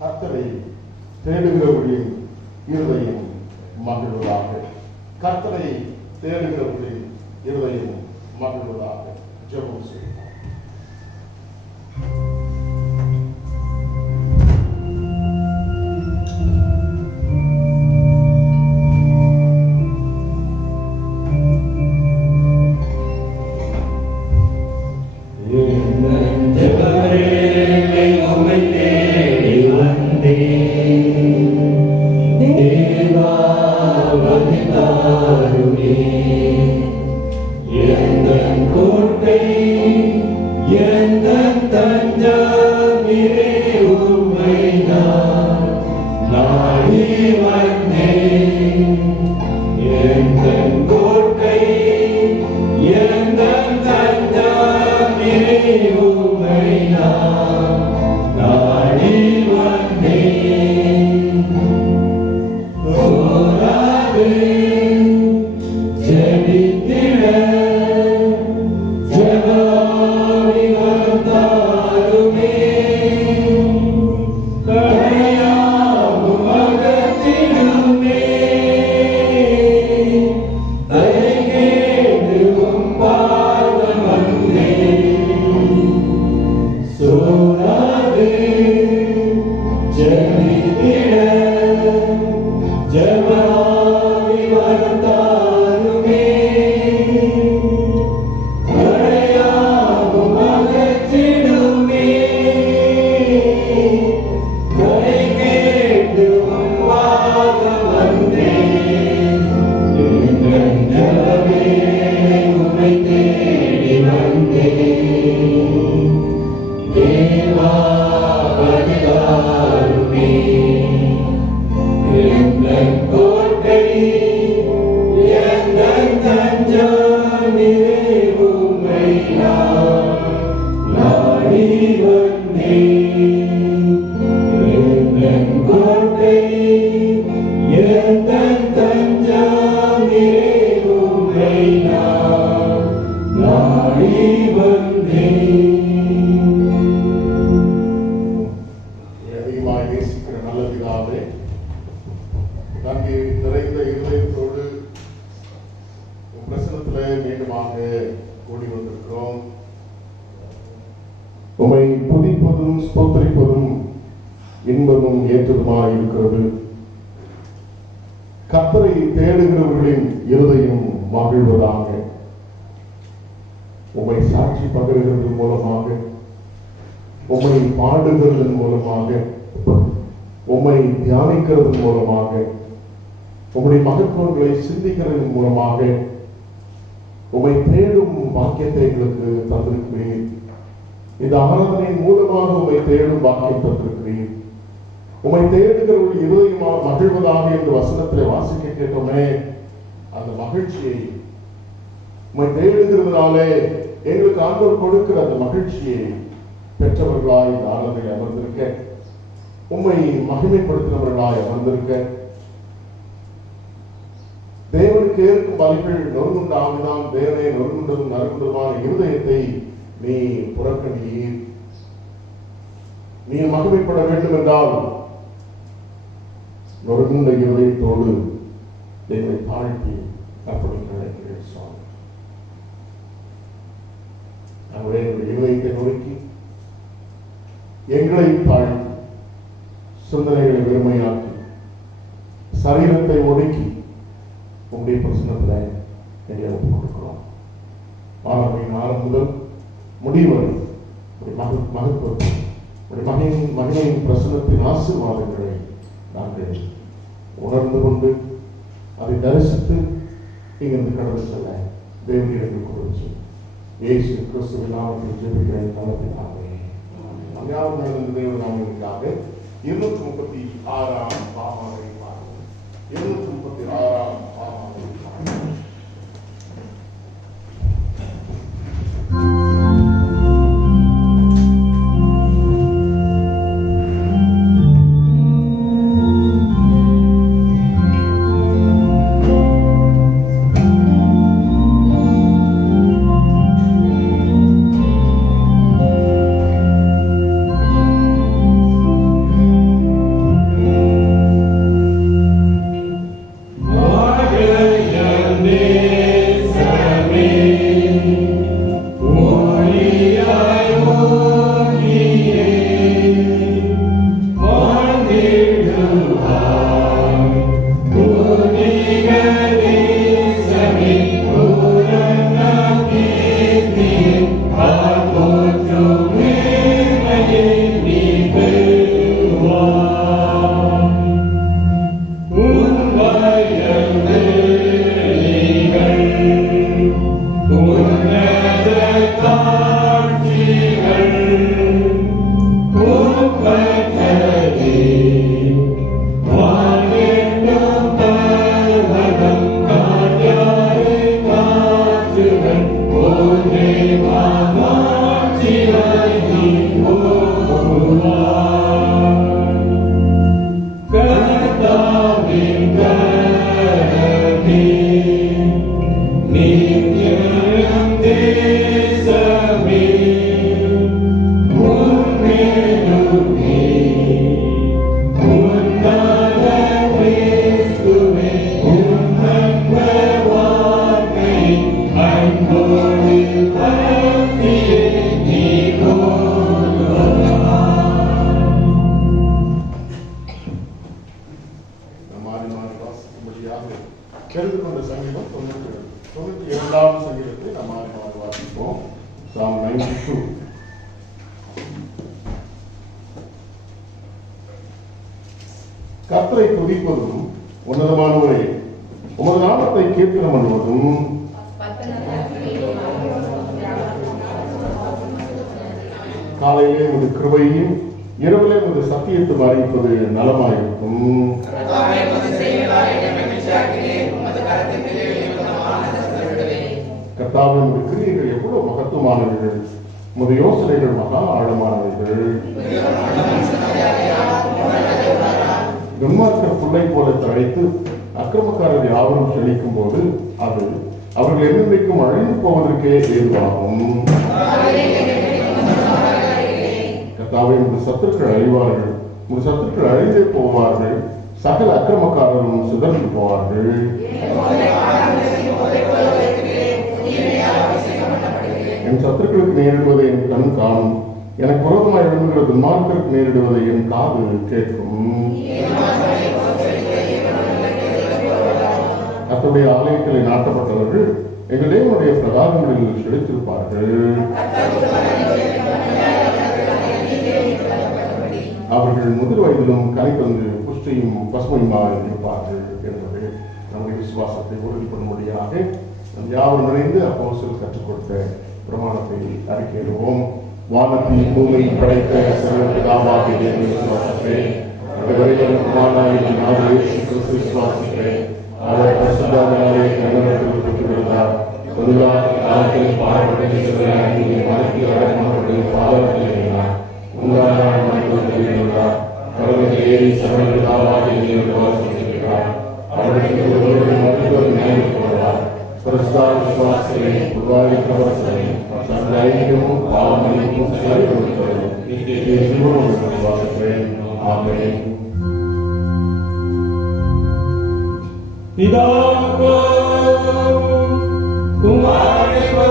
கர்த்தரை தேடுகிறவர்களின் இருதயம் மகிழ்வதாக. கர்த்தரை தேடுகிறவர்களின் இருதயம் மகிழ்வதாக. ஜெபம் செய்வோம். உம்மை துதிப்பதும் ஸ்தோத்திரிப்பதும் இன்பமும் ஏற்றதுமாயிருக்கிறது. கர்த்தரை தேடுகிறவர்களின் இருதயம் மகிழ்வதாக. உம்மை சாட்சி பகிர்கிறது மூலமாக, உம்மை பாடுகிறதன் மூலமாக, உம்மை தியானிக்கிறதன் மூலமாக, உம்முடைய மகத்துவங்களை சிந்திக்கிறதன் மூலமாக உம்மை தேடும் பாக்கியத்தை எங்களுக்கு தந்திருக்கிறீர். இந்த ஆராதனையின் மூலமாக உம்மை தேடும் பாக்கியம் தந்திருக்கிறீர். உம்மை தேடுகிறவர்கள் இருதயமா மகிழ்வதாக என்று வசனத்திலே வாசிக்க கேட்டோமே, அந்த மகிழ்ச்சியை உம்மை தேடுகிறதுனாலே எங்களுக்கு ஆண்டவர் கொடுக்கிற அந்த மகிழ்ச்சியை பெற்றவர்களாய் இந்த ஆராதனை அமர்ந்திருக்க, உம்மை மகிமைப்படுத்தினவர்களாய் அமர்ந்திருக்க, தேவனுக்கு ஏற்கும் பலிகள் நொறுங்குண்டாவினால் தேவனே நொறுங்குண்டதும் நறுங்குண்டதுமான இருதயத்தை நீ புறக்கணியீர். நீ மகிமைப்பட வேண்டும் என்றால் நொறுங்குண்ட இருதயத்தோடு எங்களை தாழ்த்தி அர்ப்பணிக்கிறேன் சுவாமி. நம்முடைய இருதயத்தை நோக்கி எங்களை தாழ்த்தி சிந்தனைகளை வெறுமையாக்கி சரீரத்தை ஒடுக்கி உங்களுடைய பிரசனத்தில் எங்களை ஒப்புக் கொடுக்கிறோம். ஆரம்பின் ஆரம்பம் முதல் முடிவரை மகத்துவத்தை மகிமையின் பிரசனத்தின் ஆசீர்வாதங்களை நாங்கள் உணர்ந்து கொண்டு அதை தரிசித்து இங்கிருந்து கடந்து செல்ல தேவனிடம் கொடுத்து இயேசு கிறிஸ்துவின் நாமத்தில் ஜெபிக்கிறேன் நல்ல பிதாவே. அஞ்ஞாவது நடந்த தேவ நாமத்திற்காக 236 பாமாலை பார்ப்போம். 236 பாமாலை பார்ப்போம். Thank you. தெரிந்து சங்கீதம் 92வது சங்கீதத்தை நாம் வாசிப்போம். Psalm 92. கர்த்தரை துதிப்பதும் உன்னதமானவரே உமது நாமத்தை கீர்த்தனம் பண்ணுவதும் காலையிலே உமது கிருபையையும் இரவிலே உமது சத்தியத்தை அறிவிப்பது நலமாயிருக்கும். கர்த்தாவே உமது கிரியைகள் எவ்வளவு மகத்துவமானவர்கள், உமது யோசனைகள் மகா ஆழமானவர்கள். துன்மார்க்கர் புல்லை போல தழைத்து அக்கிரமக்காரர் யாவரும் செழிக்கும் போது அது அவர்கள் என்னென்றைக்கும் அழிந்து போவதற்கே ஏதுவாகும். கர்த்தாவே உமது சத்துருக்கள் அழிவார்கள், உமது சத்துருக்கள் அழிந்தே போவார்கள், சகல அக்கிரமக்காரரும் சிதறந்து போவார்கள். என் சத்துருக்களுக்கு நேரிடுவதை என் கண் காணும், எனக்கு விரோதமாக எழுந்துகிற துன்மார்க்கருக்கு நேரிடுவதை என் காது கேட்கும். கர்த்தருடைய ஆலயத்திலே நாட்டப்பட்டவர்கள் எங்கள் தேவனுடைய பிரகாரங்களில் செழித்திருப்பார்கள். அவர்கள் முதிர் வயதிலும் கனித்தந்து புஷ்டியும் பசுமையுமாக இருப்பார்கள் என்பது நம்முடைய விசுவாசத்தை உறுதிப்படும்படியாக யாவரும் நிறைந்து அப்போஸ்தலர் கற்றுக் கொடுத்த பிரமாணத்தை அறிக்கையிடுவோம். வானத்தில் பூமி படைத்த சர்வபிதாவாகிய தேவனை விசுவாசிக்கிறேன். விசுவாசிக்கிறேன். அவர் பரிசுத்தாவியாலே கண்ணனத்தில் பெற்றுவிடுகிறார். பொதுவாக காலத்தில் பாடப்பட்ட மனத்தில் அடக்கப்பட்ட பாதத்தில் இருந்தார். உங்களால் மனிதர்களார் கடவுள் ஏறி சர்வபிதாவாகிய தேவனை விசுவாசிக்கிறார். அவருக்கு ஒருவருடைய மருத்துவர் நியமிக்கப்படுவார். பரிசுத்தாவின் விசுவாசிகளை உருவாகிக்கிறவர்களை சந்தையும் பாவமளிப்பும் சிலை கொடுக்கிறது. விசுவாசிக்கிறேன். ஆமென். பிதாவுக்கோ குமாரனுக்கோ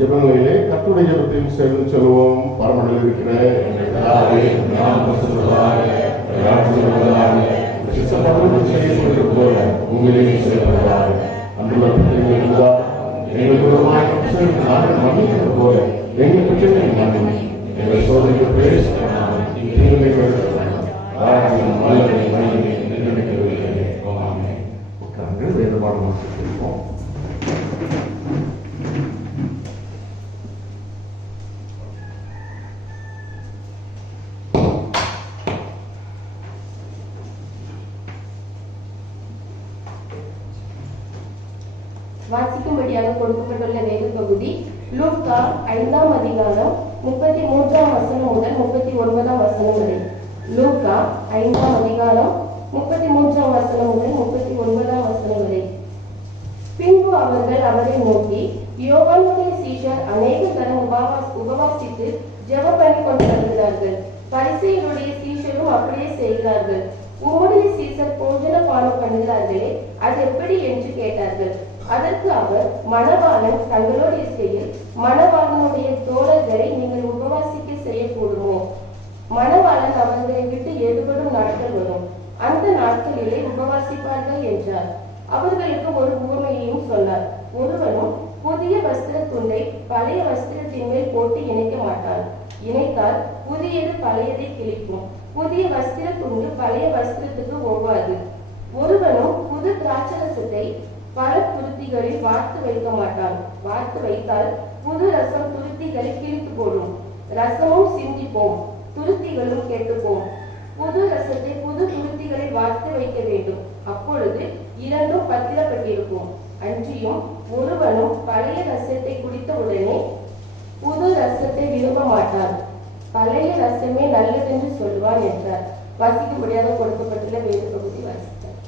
ஜெபங்களிலே கர்த்தருடைய ஜெபத்தில் சேர்ந்து சொல்லுவோம். பரமண்டலில் இருக்கிற எங்கள் பிதாவே, செய்யப்படுவது போல உங்களையும் செய்யப்படுவார். அன்றுள்ள எங்களுக்கு மன்னிப்பது போல எங்கள் பிரச்சனை மன்னி எங்கள் சோதனைக்கு வேறுபாடு செய்வோம். வாசிக்கும்படியாக கொடுக்கப்பட்டுள்ள வேத பகுதி லூக்கா 5ஆம் அதிகாரம் 33ஆம் வசனம் முதல் 39ஆம் வசனம் வரை. லூக்கா 5ஆம் அதிகாரம் 33ஆம் வசனம் முதல் 39ஆம் வசனம் வரை. பின்பு அவர்கள் அவரை நோக்கி, யோவானுடைய சீஷர் அநேக தரம் உபவாசித்து ஜெபம் பண்ணி கொண்டு வருகிறார்கள், பரிசேயருடைய சீஷரும் அப்படியே செய்கிறார்கள், உம்முடைய சீசர் போஜன பானம் பண்ணுகிறார்களே, அது எப்படி என்று கேட்டார்கள். அதற்கு அவர், மணவாளன் தங்களோடு இருக்கையில் மணவாளனுடைய தோழர்களை நீங்கள் உபவாசிக்க செய்யக்கூடுமோ? மணவாளன் அவர்களை விட்டு எடுபடும் நாட்கள் வரும், அந்த நாட்களிலே உபவாசிப்பார்கள் என்றார். அவர்களுக்கு ஒரு உவமையையும் சொன்னார். ஒருவனும் புதிய வஸ்திர துண்டை பழைய வஸ்திரத்தின் மேல் போட்டு இணைக்க மாட்டான். இணைத்தால் புதியது பழையதை கிழிக்கும். புதிய வஸ்திர துண்டு பழைய வஸ்திரத்துக்கு ஒவ்வாது. ஒருவனும் புது திராட்சரசத்தை பல துருத்திகளில் வார்த்து வைக்க மாட்டான். வார்த்து வைத்தால் புது ரசம் துருத்திகளை கிழித்து போடும், ரசமும் சிந்திப்போம், துருத்திகளும் கெட்டுப்போம். புது ரசத்தை புது துருத்திகளை வார்த்து வைக்க வேண்டும், அப்பொழுது இரண்டும் பத்திரப்பட்டிருக்கும். அன்றியும் ஒருவனும் பழைய ரசத்தை குடித்த உடனே புது ரசத்தை விரும்ப மாட்டான், பழைய ரசமே நல்லதென்று சொல்வான் என்றார். வாசிக்கும்படியாக கொடுக்கப்பட்டுள்ள வேறு பகுதி வாசித்தார்.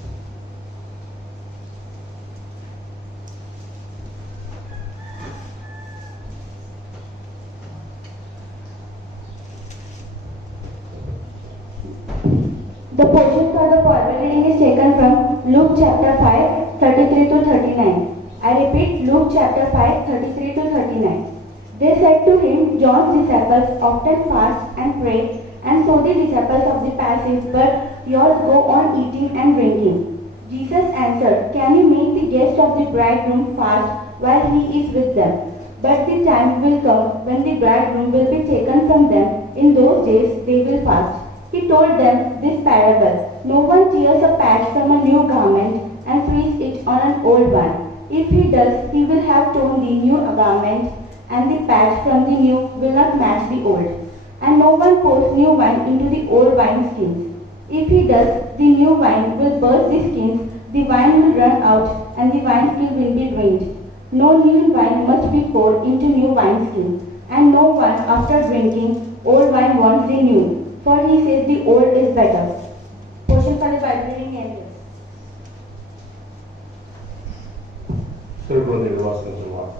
The portion for the forward reading is taken from Luke chapter 5, 33 to 39. I repeat, Luke chapter 5, 33 to 39. They said to him, John's disciples often fast and pray, and so the disciples of the Pharisees, but yours go on eating and drinking. Jesus answered, Can you make the guests of the bridegroom fast while he is with them? But the time will come when the bridegroom will be taken from them. In those days they will fast. He told them this parable. No one tears a patch from a new garment and frees it on an old one. If he does, he will have torn the new garment, and the patch from the new will not match the old. And no one pours new wine into the old wineskins. If he does, the new wine will burst the skins, the wine will run out, and the wineskin will be drained. No new wine must be poured into new wineskins, and no one after drinking old wine wants the new, for he says the old is better. Portion for the Bible reading ends. திருக்குறளில் வாசகம் சொல்வார்.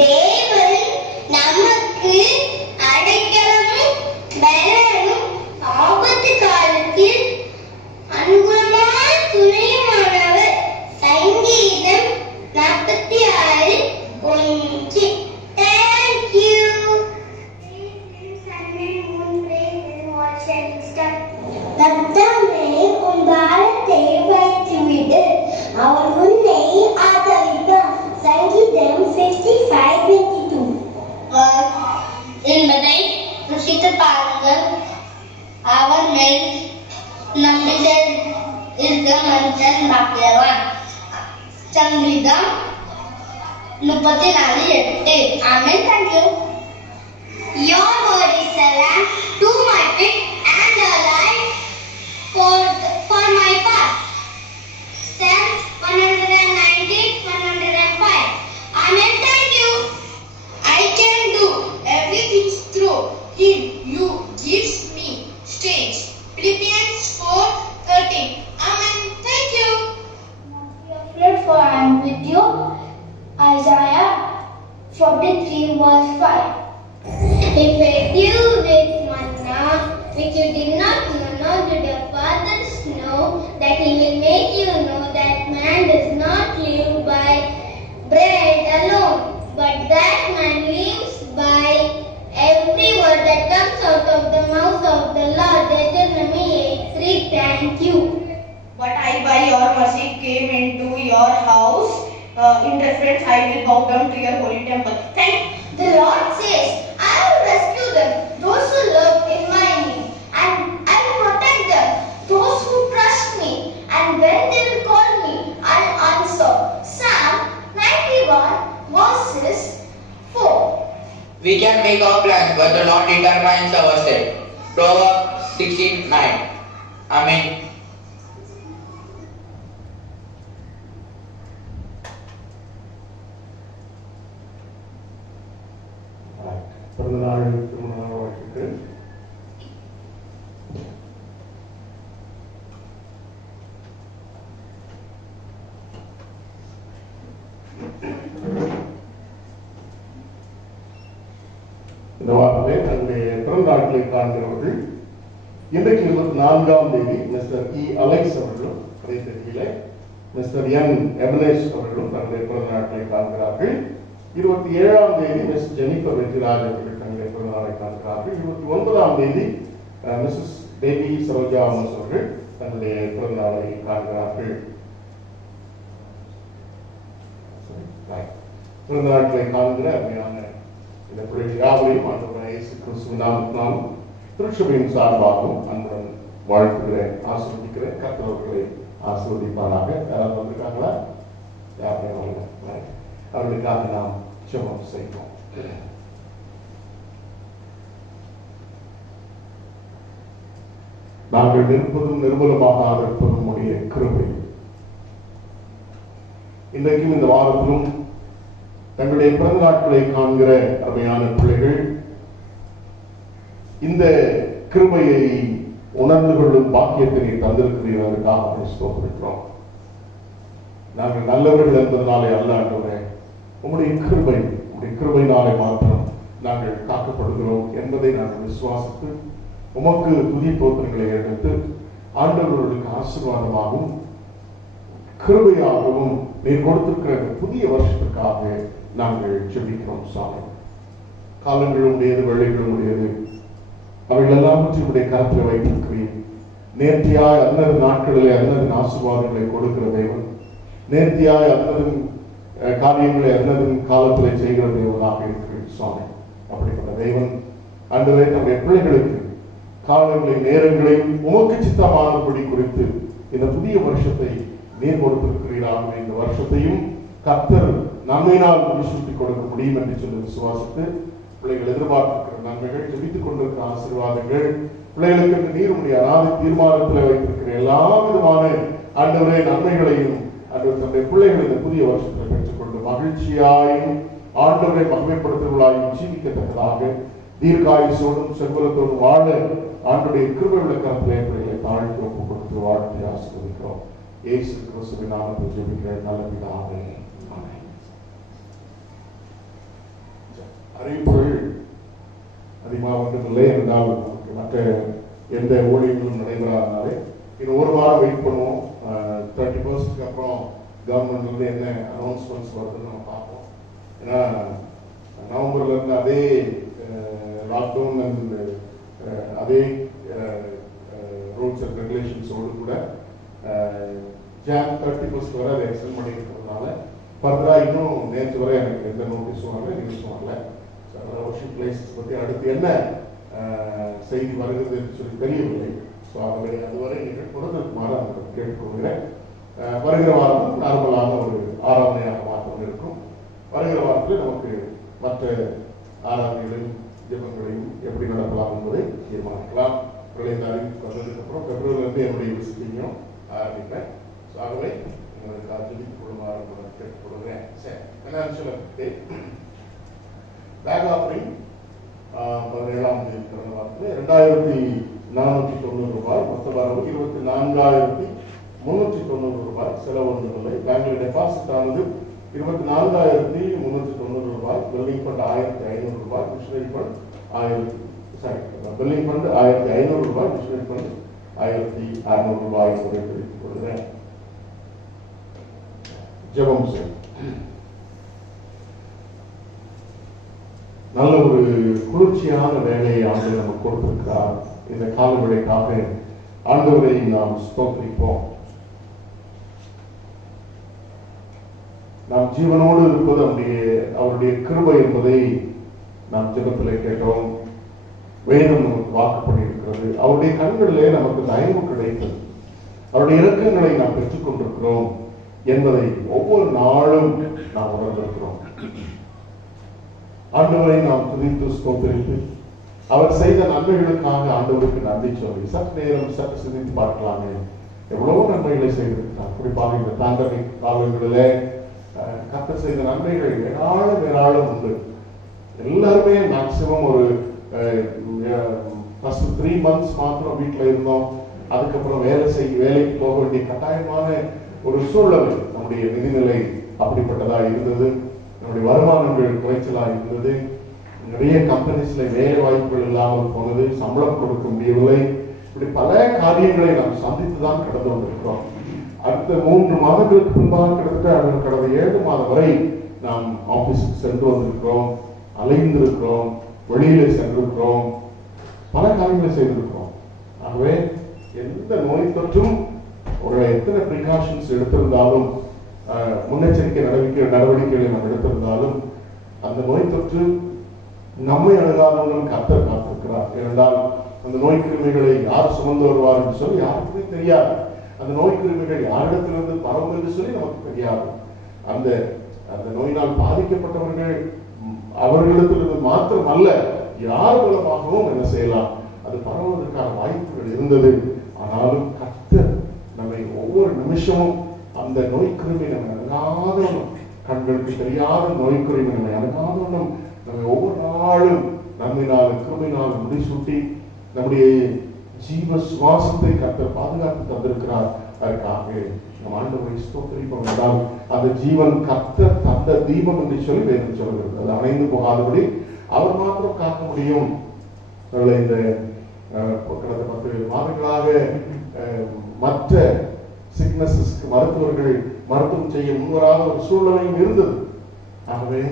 தேவன் நமக்கு அடைக்கலமும் பலனும் ஆபத்து காலத்தில் அனுகூலமான துணையுமானவர். சங்கீதம் 46:1. Thank you. ரத்தமே உன் பாரத்தை வைத்துவிடு, அவர் உன்னை ஆதரிப்பார். சங்கீதம் 55:22. என்பதை ருசித்து பாருங்கள், அவர் மேல் நம்பிக்கை இருக்க மனுஷன் பாக்கியவான். சங்கீதம் 34:8. ஆமென். Thank you. Your word is a lamp to my feet and a light for my path. Psalms 119:105. Amen. Thank you. I can do everything through Him who gives me strength. Philippians 4:13. Amen. Thank you. For I am with you. Isaiah 43:5. He fed you with manna, which you did not know, did your fathers know, that He will make you know that man does not live by bread alone, but that man lives by every word that comes out of the mouth of the Lord. Deuteronomy 8:3. Thank you. But I, by your mercy, came into your house. In reference, I will bow down to your holy temple. Thank you. The Lord says, I will rescue them, those who love in my name, and I will protect them, those who is 4. We can make our plans, but the Lord determines our step. Proverbs 16:9. Amen. பிறந்த நாள் திருமண நாள் வாழ்த்துக்கள். இந்த வாரத்திலே தன்னுடைய பிறந்த நாட்களை காண்கிறவர்கள் இன்றைக்கு 24ஆம் தேதி மிஸ்டர் இ அலெக்ஸ் அவர்களும் அதே தேதியிலே மிஸ்டர் என் எபனேஷ் அவர்களும் தன்னுடைய பிறந்த நாட்களை காண்கிறார்கள். 27ஆம் தேதி மிஸ் ஜெனிஃபர் வெற்றிராஜ் அவர்கள் தன்னுடைய பிறந்த நாளை காண்கிறார்கள். 29ஆம் தேதி மிஸ்ஸஸ் பேபி சரோஜா அமஸ் அவர்கள் தன்னுடைய பிறந்த நாளை காண்கிறார்கள். பிறந்த நாட்களை காண்கிற அருமையான இந்த பிள்ளைகள் யாவரையும் ஆண்டவராகிய இயேசு கிறிஸ்துவின் நாமத்தினாலும் திருச்சபையின் சார்பாகவும் அன்புடன் வாழ்த்துகிறேன், ஆசீர்வதிக்கிறேன். கர்த்தர் அவர்களை ஆசீர்வதிப்பாராக. யாராவது வந்திருக்காங்களா? யாருமே வரல. அவர்களுக்காக நாம் ஜெபம் செய்வோம். நாங்கள் நிற்பதும் நிர்மூலமாக இருப்பதும் உடைய கிருபை. இன்றைக்கும் இந்த வாரத்திலும் தங்களுடைய பிறந்த நாட்களை காண்கிற அருமையான பிள்ளைகள் இந்த கிருபையை உணர்ந்து கொள்ளும் பாக்கியத்தை நீ தந்திருக்கிறீர்களுக்காக ஸ்தோத்திரிக்கிறோம். நாங்கள் நல்லவர்கள் என்பதனாலே அல்ல ஆண்டவரே, உம்முடைய கிருபையினாலே மாத்திரம் நாங்கள் காக்கப்படுகிறோம் என்பதை நாங்கள் விசுவாசித்து உமக்கு துதி தோத்திரங்களை எடுத்து ஆண்டவர்களுக்கு ஆசீர்வாதமாகவும் கிருபையாகவும் நீர் கொடுத்திருக்கிற புதிய வருஷத்துக்காக நாங்கள் ஜெபிக்கிறோம். சாமி, காலங்களும் உடையது, வேளைகளும் உடையது, அவைகள் எல்லாவற்றையும் உடைய கரத்தில் வைத்திருக்கிறேன். நேர்த்தியாய் அன்னது நாட்களிலே அன்னதின் ஆசீர்வாதங்களை கொடுக்கிற தேவன், நேர்த்தியாய் அன்னதின் காரியங்களை அன்னதின் காலத்திலே செய்கிற தேவனாக இருக்கிறேன். சுவாமி, அப்படிப்பட்ட தேவன் ஆண்டவரே நம்முடைய பிள்ளைகளுக்கு காலங்களையும் நேரங்களையும் உமக்கு சித்தமானபடி குறித்து இந்த புதிய வருஷத்தை நீர் கொடுத்திருக்கிறீராக. இந்த வருஷத்தையும் கர்த்தர் நன்மையினால் முடிசூட்டி கொடுக்க முடியும் என்று சொல்லி விசுவாசித்து பிள்ளைகள் எதிர்பார்த்திருக்கிற நன்மைகள், ஜெபித்துக் கொண்டிருக்கிற ஆசீர்வாதங்கள், பிள்ளைகளுக்கு நீர் உடைய அநாதி தீர்மானத்தில் வைத்திருக்கிற எல்லா விதமான ஆண்டவரே நன்மைகளையும் ஆண்டவர் தன்னுடைய பிள்ளைகள் இந்த புதிய வருஷத்தில் பெற்றுக்கொண்டு மகிழ்ச்சியாயும் ஆண்டவரை மகிமைப்படுத்துவர்களாயும் ஜீவிக்கத்தக்கதாக தீர்க்காயுசோடும் செல்வத்தோடும் வாழ ஆண்டுடைய கிருபை உள்ள கரத்திலே பிள்ளைகளை தாழ்த்தி ஒப்புக் கொடுத்து வாழ்த்தி ஆசீர்வதிக்கிறோம். இயேசு கிறிஸ்துவின் நாமத்தில் ஜெபிக்கிறேன் நல்ல பிதாவே. ஆமென். அறிவிப்புகள் அதிகமாக ஒன்றுமில்லை என்றால் நமக்கு மற்ற எந்த ஊழியர்களும் நடைபெறாதனாலே இன்னும் ஒரு வாரம் வெயிட் பண்ணுவோம். 30% அப்புறம் கவர்மெண்ட்ல இருந்து என்ன அனௌன்ஸ்மெண்ட்ஸ் வருதுன்னு நம்ம பார்ப்போம். ஏன்னா நவம்பர்ல இருந்து அதே லாக்டவுன் அண்ட் அதே ரூல்ஸ் அண்ட் ரெகுலேஷன்ஸோடு கூட Jan 30% வரை அதை எக்ஸ்டெண்ட் பண்ணியிருக்கிறதுனால ஃபர்தரா இன்னும் நேற்று வரை எனக்கு எந்த நோட்டீஸும் வரல, நியூஸும் வரல. ஒர்ஷிப் பிளேசஸ் பற்றி அடுத்து என்ன செய்தி வருகிறது என்று சொல்லி தெரியவில்லை. ஸோ அதுவரை நீங்கள் கொடுத்ததுக்குமாறு அந்த கேட்டுக்கொள்கிறேன். வருகிற வாரம் நார்மலான ஒரு ஆராதனையாக மாற்றம் இருக்கும். வருகிற வாரத்தில் நமக்கு மற்ற ஆராதனைகளையும் ஜெபங்களையும் எப்படி நடத்தலாம் என்பதை தீர்மானிக்கலாம். இந்த அறிவிப்பு வந்ததுக்கு அப்புறம் பிப்ரவரியிலிருந்து என்னுடைய விசிட்டிங்கும் ஆரம்பிப்பேன். ஸோ ஆகவே உங்களுக்கு ஜெபித்துக் கொள்ளுமாறு கேட்டுக்கொள்கிறேன். சரி, ஃபினான்ஷியல் அப்டேட். பேக் ஆஃபரிங் 17ஆம் தேதி கடந்த வாரத்தில் 2490 ரூபாய், மொத்த வரவு 24,390 ரூபாய். செலவு ஒன்றுமில்லை. பேங்கில் டெபாசிட் ஆனது 24,390 ரூபாய். பில்லிங் ஃபண்ட் 1,500 ரூபாய். மிஷனரி ஃபண்ட் பில்லிங் ஃபண்ட் 1,500 ரூபாய். மிஷனரி ஃபண்ட் 1,600 ரூபாய் என்பதை தெரிவித்துக் கொள்கிறேன். ஜெபம் செய்யும். நல்ல ஒரு குளிர்ச்சியான வேலையை ஆண்டு நமக்கு கொடுத்திருக்கிறார். இந்த கால வேளைக்காக ஆண்டவரை நாம் ஸ்தோத்திரிப்போம். நாம் ஜீவனோடு இருப்பது அவருடைய கிருபை என்பதை நாம் ஜெபத்திலே கேட்டோம். வேதம் நமக்கு வாக்குப்படி இருக்கிறது. அவருடைய கண்களிலே நமக்கு தயவு கிடைத்தது. அவருடைய இரக்கங்களை நாம் பெற்றுக் கொண்டிருக்கிறோம் என்பதை ஒவ்வொரு நாளும் நாம் உணர்ந்திருக்கிறோம். ஆண்டவரை நாம் துதித்து ஸ்தோத்திரித்து அவர் செய்த நன்மைகளுக்காக ஆண்டவருக்கு நன்றி சொல்லி சற்று நேரம் சற்று சிந்தித்து பார்க்கலாமே. எவ்வளவோ நன்மைகளை செய்திருக்கிறார். குறிப்பாக இந்த பேண்டமிக் காலங்களிலே கர்த்தர் செய்த நன்மைகள் ஏராளம் உண்டு. எல்லாருமே மேக்சிமம் ஒரு ஃபர்ஸ்ட் 3 months மாத்திரம் வீட்டில் இருந்தோம். அதுக்கப்புறம் வேலைக்கு போக வேண்டிய கட்டாயமான ஒரு சூழ்நிலை. நம்முடைய நிதிநிலை அப்படிப்பட்டதா இருந்தது. நம்முடைய வருமானங்கள் குறைச்சலா இருந்தது. நிறைய கம்பெனிஸ்ல வேலை வாய்ப்புகள் இல்லாமல் போனது. சம்பளம் கொடுக்க முடியவில்லை. இப்படி பல காரியங்களை நாம் சந்தித்துதான் கடந்து கொண்டிருக்கிறோம். அடுத்த 3 மாதங்களுக்கு முன்பாக கிட்டத்தட்ட கடந்த 7 மாதம் வரை நாம் ஆபீஸுக்கு சென்று வந்திருக்கிறோம், அலைந்திருக்கிறோம், வெளியில சென்றிருக்கிறோம், பல காரியங்களை செய்திருக்கிறோம். ஆகவே எந்த நோய் தொற்றும் ஒரு எத்தனை ப்ரிகாஷன்ஸ் எடுத்திருந்தாலும், முன்னெச்சரிக்கை நடவடிக்கைகளை நாம் எடுத்திருந்தாலும், அந்த நோய் தொற்று நம்மை அணுகாதவர்களும் கர்த்தர் காத்திருக்கிறார். ஏனென்றால் அந்த நோய் கிருமிகளை யார் சுமந்து வருவார் என்று சொல்லி யாருக்குமே தெரியாது. அந்த நோய் கிருமிகள் யாரிடத்திலிருந்து பரவும் என்று சொல்லி நமக்கு தெரியாது. அந்த அந்த நோயினால் பாதிக்கப்பட்டவர்கள் அவர்களிடத்திலிருந்து மாத்திரம் அல்ல, யார் மூலமாகவும் என்ன செய்யலாம், அது பரவுவதற்கான வாய்ப்புகள் இருந்தது. ஆனாலும் கர்த்தர் நம்மை ஒவ்வொரு நிமிஷமும் அந்த நோய் கிருமி நம்மை அணுகாதவனும், கண்களுக்கு தெரியாத நோய் கிருமி நம்மை அணுகாதவனும், நம்மை ஒவ்வொரு நாளும் நம்மினால் கிருமினால் முடிசூட்டி நம்முடைய ஜீவ சுவாசத்தை கர்த்தர் பாதுகாத்து தந்திருக்கிறார். அதற்காக நம் ஆண்டவரை ஸ்தோத்திரிப்போம். என்றால் அந்த ஜீவன் கர்த்தர் தந்த தீபம் என்று சொல்லி வேதம் சொல்கிறது. அது அணைந்து போகாதபடி அவர் மாத்திரம் காக்க முடியும். இந்த கடந்த 10 மாதங்களாக மற்ற சிக்னஸஸ்க்கு மருத்துவர்கள் மருத்துவம் செய்ய முன்வராத ஒரு சூழ்நிலையும் இருந்தது. ஆகவே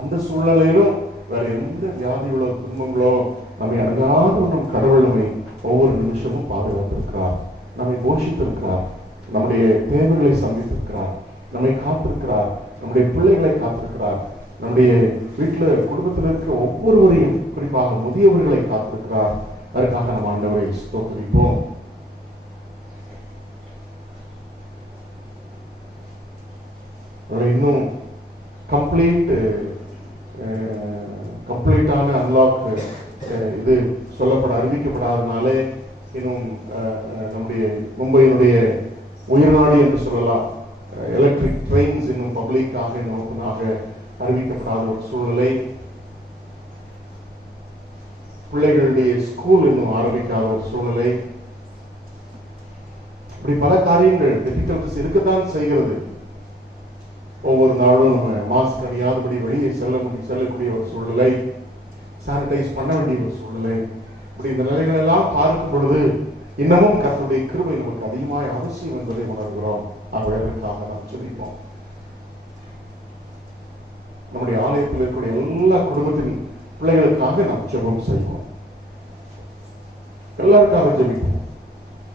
அந்த சூழ்நிலையிலும் வேற எந்த வியாதிகளோ துன்பங்களோ நம்மை அணுகாத கடவுள் நம்மை ஒவ்வொரு நிமிஷமும் பாதுகாத்திருக்கிறார், நம்மை போஷித்திருக்கிறார், நம்முடைய தேவைகளை சந்தித்திருக்கிறார், நம்மை காத்திருக்கிறார், நம்முடைய பிள்ளைகளை காத்திருக்கிறார், நம்முடைய வீட்டில் குடும்பத்தில் இருக்கிற ஒவ்வொருவரையும் குறிப்பாக முதியவர்களை காத்திருக்கிறார். அதற்காக நம்ம ஆண்டவரை ஸ்தோத்திரிப்போம். இன்னும் கம்ப்ளீட்டான அன்லாக் இது அறிவிக்கப்படாதனாலே இன்னும் நம்முடைய மும்பையினுடைய உயிர்நாடு என்று சொல்லலாம், எலக்ட்ரிக் ட்ரெயின்ஸ் இன்னும் பப்ளிக்காக நமக்குனாக அறிவிக்கப்படாத ஒரு சூழ்நிலை. பிள்ளைகளுடைய ஸ்கூல் இன்னும் ஆரம்பிக்காத ஒரு சூழ்நிலை. இப்படி பல காரியங்கள் டிஃபிகல்டிஸ் இருக்கத்தான் செய்கிறது. ஒவ்வொரு நாளும் நம்ம மாஸ்க் அணியாதபடி வெளியே செல்லக்கூடிய ஒரு சூழ்நிலை, சானிடைஸ் பண்ண வேண்டிய ஒரு சூழ்நிலை. இப்படி இந்த நிலைகள் எல்லாம் பார்க்கும் பொழுது இன்னமும் கர்த்தருடைய கிருபை நமக்கு அதிகமாக அவசியம் என்பதை உணர்கிறோம். அதற்காக நாம் ஜெபிப்போம். நம்முடைய ஆலயத்தில் இருக்கக்கூடிய எல்லா குடும்பத்தின் பிள்ளைகளுக்காக நாம் ஜெபம் செய்வோம். எல்லாருக்காக ஜெபிப்போம்.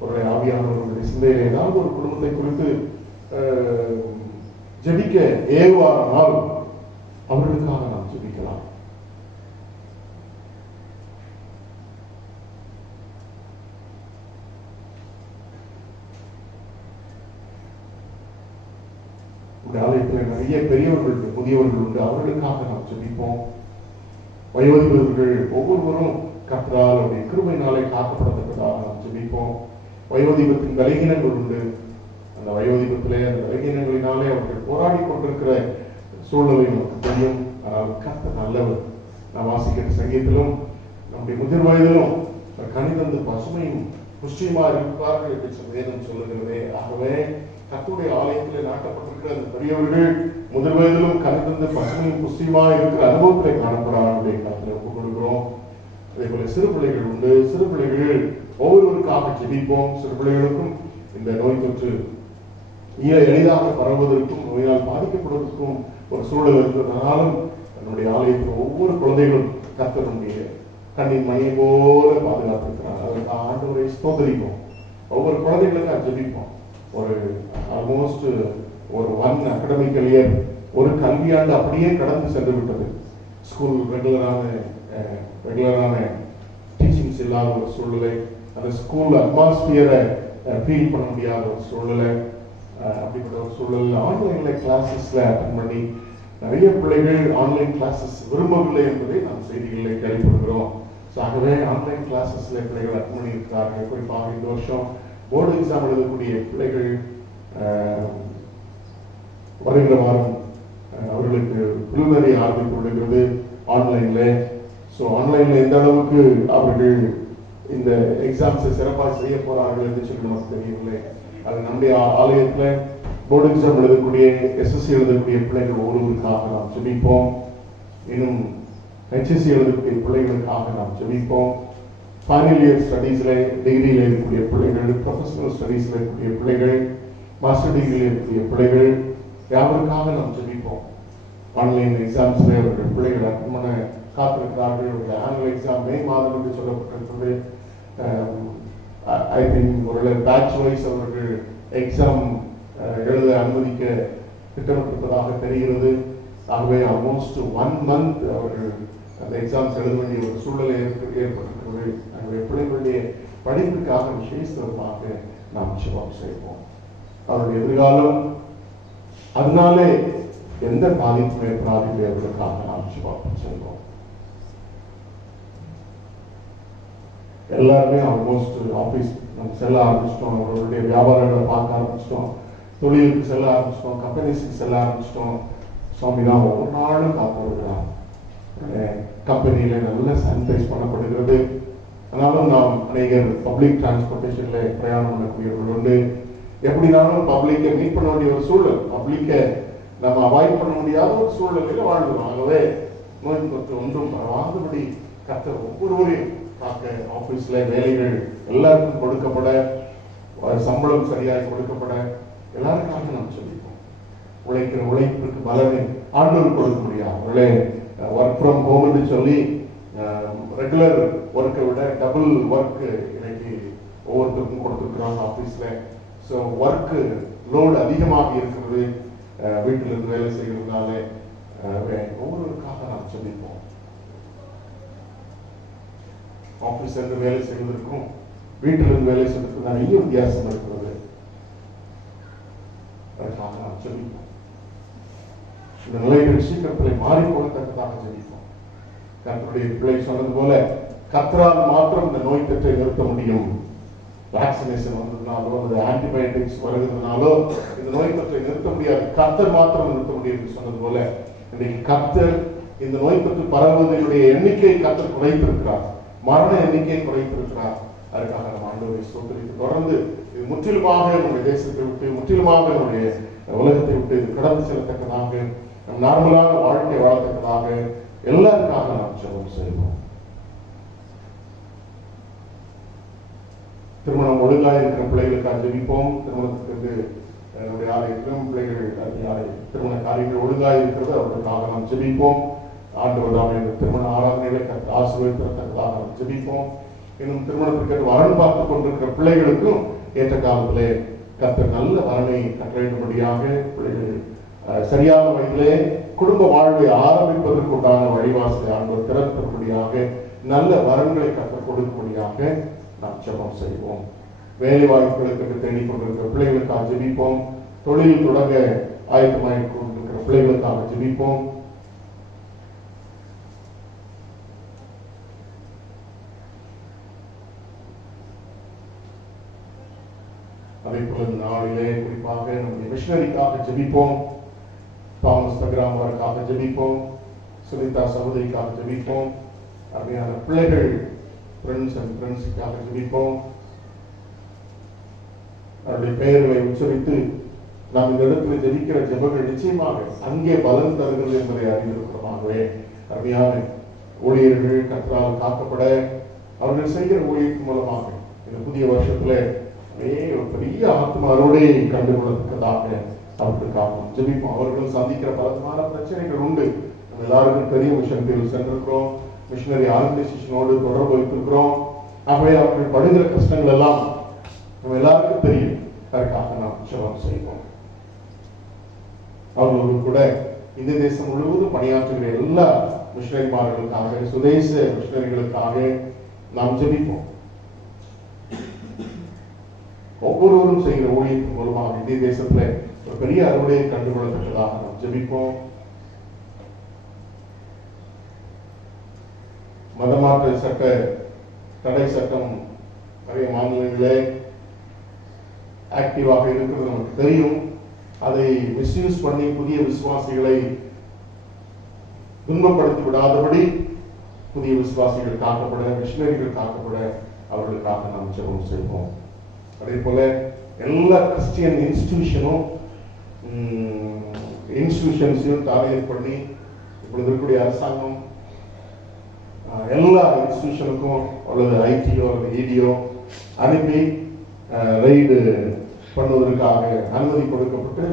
ஒரு ஆவியானவர்களுடைய சிந்தையில ஏதாவது ஒரு குடும்பத்தை குறித்து ஜெபிக்க ஏவானால் அவர்களுக்காக நாம் ஜெபிக்கலாம். ஆலயத்தில் நிறைய பெரியவர்கள் முதியவர்கள் உண்டு, அவர்களுக்காக நாம் ஜெபிப்போம். வயோதிபர்கள் ஒவ்வொருவரும் கர்த்தரால் அவருடைய கிருபையினாலே காக்கப்படத்தக்கதாக நாம் ஜெபிப்போம். வயோதிபத்தின் பலகீனங்கள் உண்டு. அந்த வயோதிபத்திலே அந்த பலகீனங்களினாலே அவர்கள் போராடி கொண்டிருக்கிற சூழ்நிலை நமக்கு தெரியும். ஆனால் கர்த்தர் நல்லவர். நாம் வாசிக்கிற சங்கீதத்திலும் நம்முடைய முதிர் வயதிலும் கனிதந்து பசுமையும் புஷ்டியுமா இருப்பார்கள் என்று வேதம் சொல்லுகிறதே. ஆகவே கர்த்தருடைய ஆலயத்தில் நாட்டப்பட்டிருக்கிற அந்த பெரியவர்கள் முதிர் வயதிலும் கனிதந்து பசுமையும் புஷ்டியுமா இருக்கிற அனுபவத்திலே காணப்படாத காலத்தில் ஒப்புக் கொடுக்கிறோம். அதே போல சிறு பிள்ளைகள் உண்டு. சிறு பிள்ளைகள் ஒவ்வொருவருக்காக ஜெபிப்போம். சிறு பிள்ளைகளுக்கும் இந்த நோய் தொற்று எளிதாக பரவுவதற்கும் நோயால் பாதிக்கப்படுவதற்கும் ஒரு சூழல் இருக்கிறதுனாலும் நம்முடைய ஆலயத்தில் ஒவ்வொரு குழந்தைகளும் கர்த்தருடைய கண்ணின் மணியை போல பாதுகாத்திருக்கிறார். அதற்கு ஆண்டவரை ஸ்தோத்திரிப்போம். ஒவ்வொரு குழந்தைகளுக்கும் ஜெபிப்போம். ஒரு ஆல்மோஸ்ட் ஒரு 1 அகடமிக்கல் இயர், ஒரு கல்வியாண்டு அப்படியே கடந்து சென்று விட்டது. ஸ்கூல் ரெகுலரான டீச்சிங்ஸ் இல்லாத ஒரு சூழ்நிலை, அந்த ஸ்கூல் அட்மாஸ்பியரை ஃபீல் பண்ண முடியாத ஒரு சூழ்நிலை. அப்படிப்பட்ட ஒரு சூழலில் ஆன்லைன்ல கிளாஸஸ்ல அட்டன் பண்ணி நிறைய பிள்ளைகள் ஆன்லைன் கிளாஸஸ் விரும்பவில்லை என்பதை நாம் செய்திகளில் கேள்விப்படுகிறோம். ஆகவே ஆன்லைன் கிளாஸஸ்ல பிள்ளைகள் அட்டன் பண்ணியிருக்கிறார்கள். குறிப்பாக இந்த வருஷம் போர்டு எக்ஸாம் எழுதக்கூடிய பிள்ளைகள் வருகிற வாரம் அவர்களுக்கு பிரிலிமினரி ஆரம்பித்து விடுகிறது ஆன்லைன்ல. ஸோ ஆன்லைன்ல எந்த அளவுக்கு அவர்கள் இந்த எக்ஸாம்ஸை சிறப்பாக செய்ய போறார்கள் என்று சொல்லி நமக்கு தெரியவில்லை. அது நம்முடைய ஆலயத்தில் போர்டு எக்ஸாம் எழுதக்கூடிய எஸ்எஸ்சி எழுதக்கூடிய பிள்ளைகள் ஒவ்வொருவருக்காக நாம் ஜெபிப்போம். இன்னும் HSC எழுதக்கூடிய பிள்ளைகளுக்காக நாம் ஜெபிப்போம். ஃபைனல் இயர் ஸ்டடீஸ்ல டிகிரியில் இருக்கக்கூடிய பிள்ளைகள், ப்ரொஃபஷனல் ஸ்டடீஸ்ல இருக்கக்கூடிய பிள்ளைகள், மாஸ்டர் டிகிரியில் இருக்கக்கூடிய பிள்ளைகள் யாருக்காக நாம் ஜெபிப்போம். ஆன்லைன் எக்ஸாம்ஸ்ல அவர்கள் பிள்ளைகள் அட்டன் பண்ண காத்திருக்கிறார்கள். அவர்கள் ஆனுவல் எக்ஸாம் மே மாதம் என்று சொல்லப்பட்டிருக்கிறது. ஐ திங்க் ஒரு பேட்ச் வைஸ் அவர்கள் எக்ஸாம் எழுத அனுமதிக்க திட்டமிட்டிருப்பதாக தெரிகிறது. ஆகவே ஆல்மோஸ்ட் 1 month அவர்கள் அந்த எக்ஸாம்ஸ் எழுத வேண்டிய ஒரு சூழ்நிலை ஏற்பட்டிருக்கிறது. ஆகவே பிள்ளைகளுடைய படிப்புக்காக விசேஷமாக நாம் ஜெபம் செய்வோம். அவருடைய எதிர்காலம் அதனாலே எந்த பாதிப்பும் ஏற்படாது அவர்களுக்காக நாம் ஜெபம் செய்வோம். எல்லாருமே ஆல்மோஸ்ட் ஆபீஸ் நம்ம செல்ல ஆரம்பிச்சிட்டோம். அவர்களுடைய வியாபாரங்களை பார்க்க ஆரம்பிச்சிட்டோம். தொழிலுக்கு செல்ல ஆரம்பிச்சிட்டோம். கம்பெனிஸுக்கு செல்ல ஆரம்பிச்சிட்டோம். சுவாமி தான் ஒவ்வொரு நாளும் காத்து வருகிறார். கம்பெனியில நல்ல சானிடைஸ் பண்ணப்படுகிறது. ஆனாலும் நாம் அநேகர் பப்ளிக் டிரான்ஸ்போர்டேஷன்ல பிரயாணம் பண்ணக்கூடியவர்கள் உண்டு. எப்படினாலும் பப்ளிக்கை மீட் பண்ண வேண்டிய ஒரு சூழல், பப்ளிக்கை நம்ம அவாய்ட் பண்ண முடியாத ஒரு சூழ்நிலையில வாழ்கிறோம். ஆகவே நோய் தொற்று ஒன்றும் வராதபடி கர்த்தர் ஒவ்வொருவரையும் காக்க, ஆபீஸ்ல வேலைகள் எல்லாருக்கும் கொடுக்கப்பட, சம்பளம் சரியாக கொடுக்கப்பட எல்லாருக்காக நாம் சொல்லிப்போம். உழைக்கிற உழைப்பிற்கு பலனை ஆண்டவர் கொடுக்க முடியாது. ஒர்க் ஃப்ரம் ஹோம் என்று சொல்லி ரெகுலர் ஒர்க்கை விட டபுள் ஒர்க் இன்னைக்கு ஒவ்வொருத்தருக்கும் கொடுத்துருக்குறாங்க ஆபீஸ்ல. ஸோ ஒர்க்கு லோடு அதிகமாக இருக்கிறது. வீட்டிலிருந்து வேலை செய்கிறதுனால ஒவ்வொருவருக்காக நாம் சொல்லிப்போம். ஆபீஸ்ல இருந்து வேலை செய்வதற்கும் வீட்டிலிருந்து வேலை செய்வதற்கும் நிறைய வித்தியாசம் இருக்கிறது. அதுக்காக நாம் சொல்லிப்போம். இந்த நிலைகள் சீக்கிரத்தில் மாறி போகத்தக்கதாக ஜெபிப்போம். கர்த்தருடைய பிள்ளை சொன்னது போல கர்த்தரால் மாத்திரம் இந்த நோய் தொற்றை நிறுத்த முடியும். வேக்சினேஷன் வந்ததுனாலோ அல்லது ஆன்டிபயோட்டிக்ஸ் வருகிறதுனாலோ இந்த நோய் தொற்றை நிறுத்த முடியாது. கர்த்தர் மாத்திரம் நிறுத்த முடியும் என்று சொன்னது போல இன்னைக்கு கர்த்தர் இந்த நோய் தொற்று பரவுவதனுடைய எண்ணிக்கை கர்த்தர் குறைத்திருக்கிறார். மரண எண்ணிக்கையை குறைத்திருக்கிறார். அதுக்காக நம்ம ஆண்டவரை ஸ்தோத்திரித்து தொடர்ந்து இது முற்றிலுமாக நம்முடைய தேசத்தை விட்டு, முற்றிலுமாக நம்முடைய உலகத்தை விட்டு இது கடந்து செல்லத்தக்கதாக, நம் நார்மலான வாழ்க்கை வாழத்தக்கதாக எல்லாருக்காக நாம் ஜெபம் செய்வோம். திருமணம் ஒழுங்காக இருக்கிற பிள்ளைகளுக்காக ஜெபிப்போம். திருமணத்துக்கு நம்முடைய ஆலயத்திலும் பிள்ளைகள் திருமண காரியங்கள் ஒழுங்காக இருக்கிறது அவர்களுக்காக நாம் ஜெபிப்போம். ஆண்டவர் தாமே இந்த திருமண ஆராதனைகளை ஆசீர்வதித்ததாக நாம் ஜெபிப்போம். இன்னும் திருமணத்திற்கு வரன் பார்த்து கொண்டிருக்கிற பிள்ளைகளுக்கும் ஏற்ற காலத்திலே கர்த்தர் நல்ல வரனை கட்டளையிடும்படியாக, பிள்ளைகள் சரியான வழியிலே குடும்ப வாழ்வை ஆரம்பிப்பதற்கு உண்டான வழிவாசலை ஆண்டவர் திறந்தபடியாக நல்ல வரன்களை கற்றுக் கொடுக்கும்படியாக நாம் ஜெபம் செய்வோம். வேலை வாய்ப்புகளுக்கு தேடிக்கொண்டிருக்கிற பிள்ளைகளுக்காக ஜெபிப்போம். தொழில் தொடங்க ஆயத்தமாகிக் கொண்டிருக்கிற பிள்ளைகளுக்காக ஜெபிப்போம். அதே போல நாளிலே குறிப்பாக நம்முடைய மிஷனரிக்காக ஜெபிப்போம். தாமஸ் தகிராமருக்காக ஜெபிப்போம். சுனிதா சகோதரிக்காக ஜெபிப்போம். அருமையான பிள்ளைகள் ஃப்ரெண்ட்ஸுக்காக ஜெபிப்போம். அவருடைய பெயர்களை உச்சரித்து நாம் இந்த இடத்துல ஜெபிக்கிற ஜெபங்கள் நிச்சயமாக அங்கே பலன் தருகிறது என்பதை அறிந்திருக்கிறோமாகவே அருமையான ஊழியர்கள் கர்த்தரால் காக்கப்பட அவர்கள் செய்கிற ஊழியத்தின் மூலமாக இந்த புதிய வருஷத்துல ஒரு பெரிய ஆத்ம அறுவடையை கண்டுகொள்ளத்தக்கதாக அவர்களுக்காக ஜெபிப்போம். அவர்கள் சந்திக்கிற பலமான பிரச்சனைகள் உண்டு. நம்ம எல்லாருக்கும் தெரியும். மிஷன் ஃபீல்ட் சென்றிருக்கிறோம். மிஷனரி ஆர்கனைசேஷனோடு தொடர்பு வைத்திருக்கிறோம். ஆகவே அவர்கள் படுகிற கஷ்டங்கள் எல்லாம் நம்ம எல்லாருக்கும் தெரியும். அதற்காக நாம் ஜெபம் செய்வோம். அவர்களோடு கூட இந்த தேசம் முழுவதும் பணியாற்றுகிற எல்லா மிஷனரிமார்களுக்காக, சுதேச மிஷனரிகளுக்காக நாம் ஜெபிப்போம். ஒவ்வொருவரும் செய்கிற ஊழியத்தின் மூலமாக இந்திய தேசத்துல ஒரு பெரிய அறுவடையை கண்டுகொள்ளத்தக்கதாக நாம் ஜெபிப்போம். மதமாற்ற சட்ட தடை சட்டம் நிறைய மாநிலங்களே ஆக்டிவாக இருக்கிறது நமக்கு தெரியும். அதை மிஸ்யூஸ் பண்ணி புதிய விசுவாசிகளை துன்பப்படுத்தி விடாதபடி புதிய விசுவாசிகள் காக்கப்பட, மிஷனரிகள் காக்கப்பட அவர்களுக்காக நாம் ஜெபம் செய்வோம். அதே போல எல்லா கிறிஸ்டியன் இன்ஸ்டிடியூஷன்ஸையும் டார்கெட் பண்ணி இப்பொழுது இருக்கக்கூடிய அரசாங்கம் எல்லா இன்ஸ்டிடியூஷனுக்கும் அல்லது ஐடியோ அல்லது இடியோ அனுப்பி ரெய்டு பண்ணுவதற்காக அனுமதி கொடுக்கப்பட்டு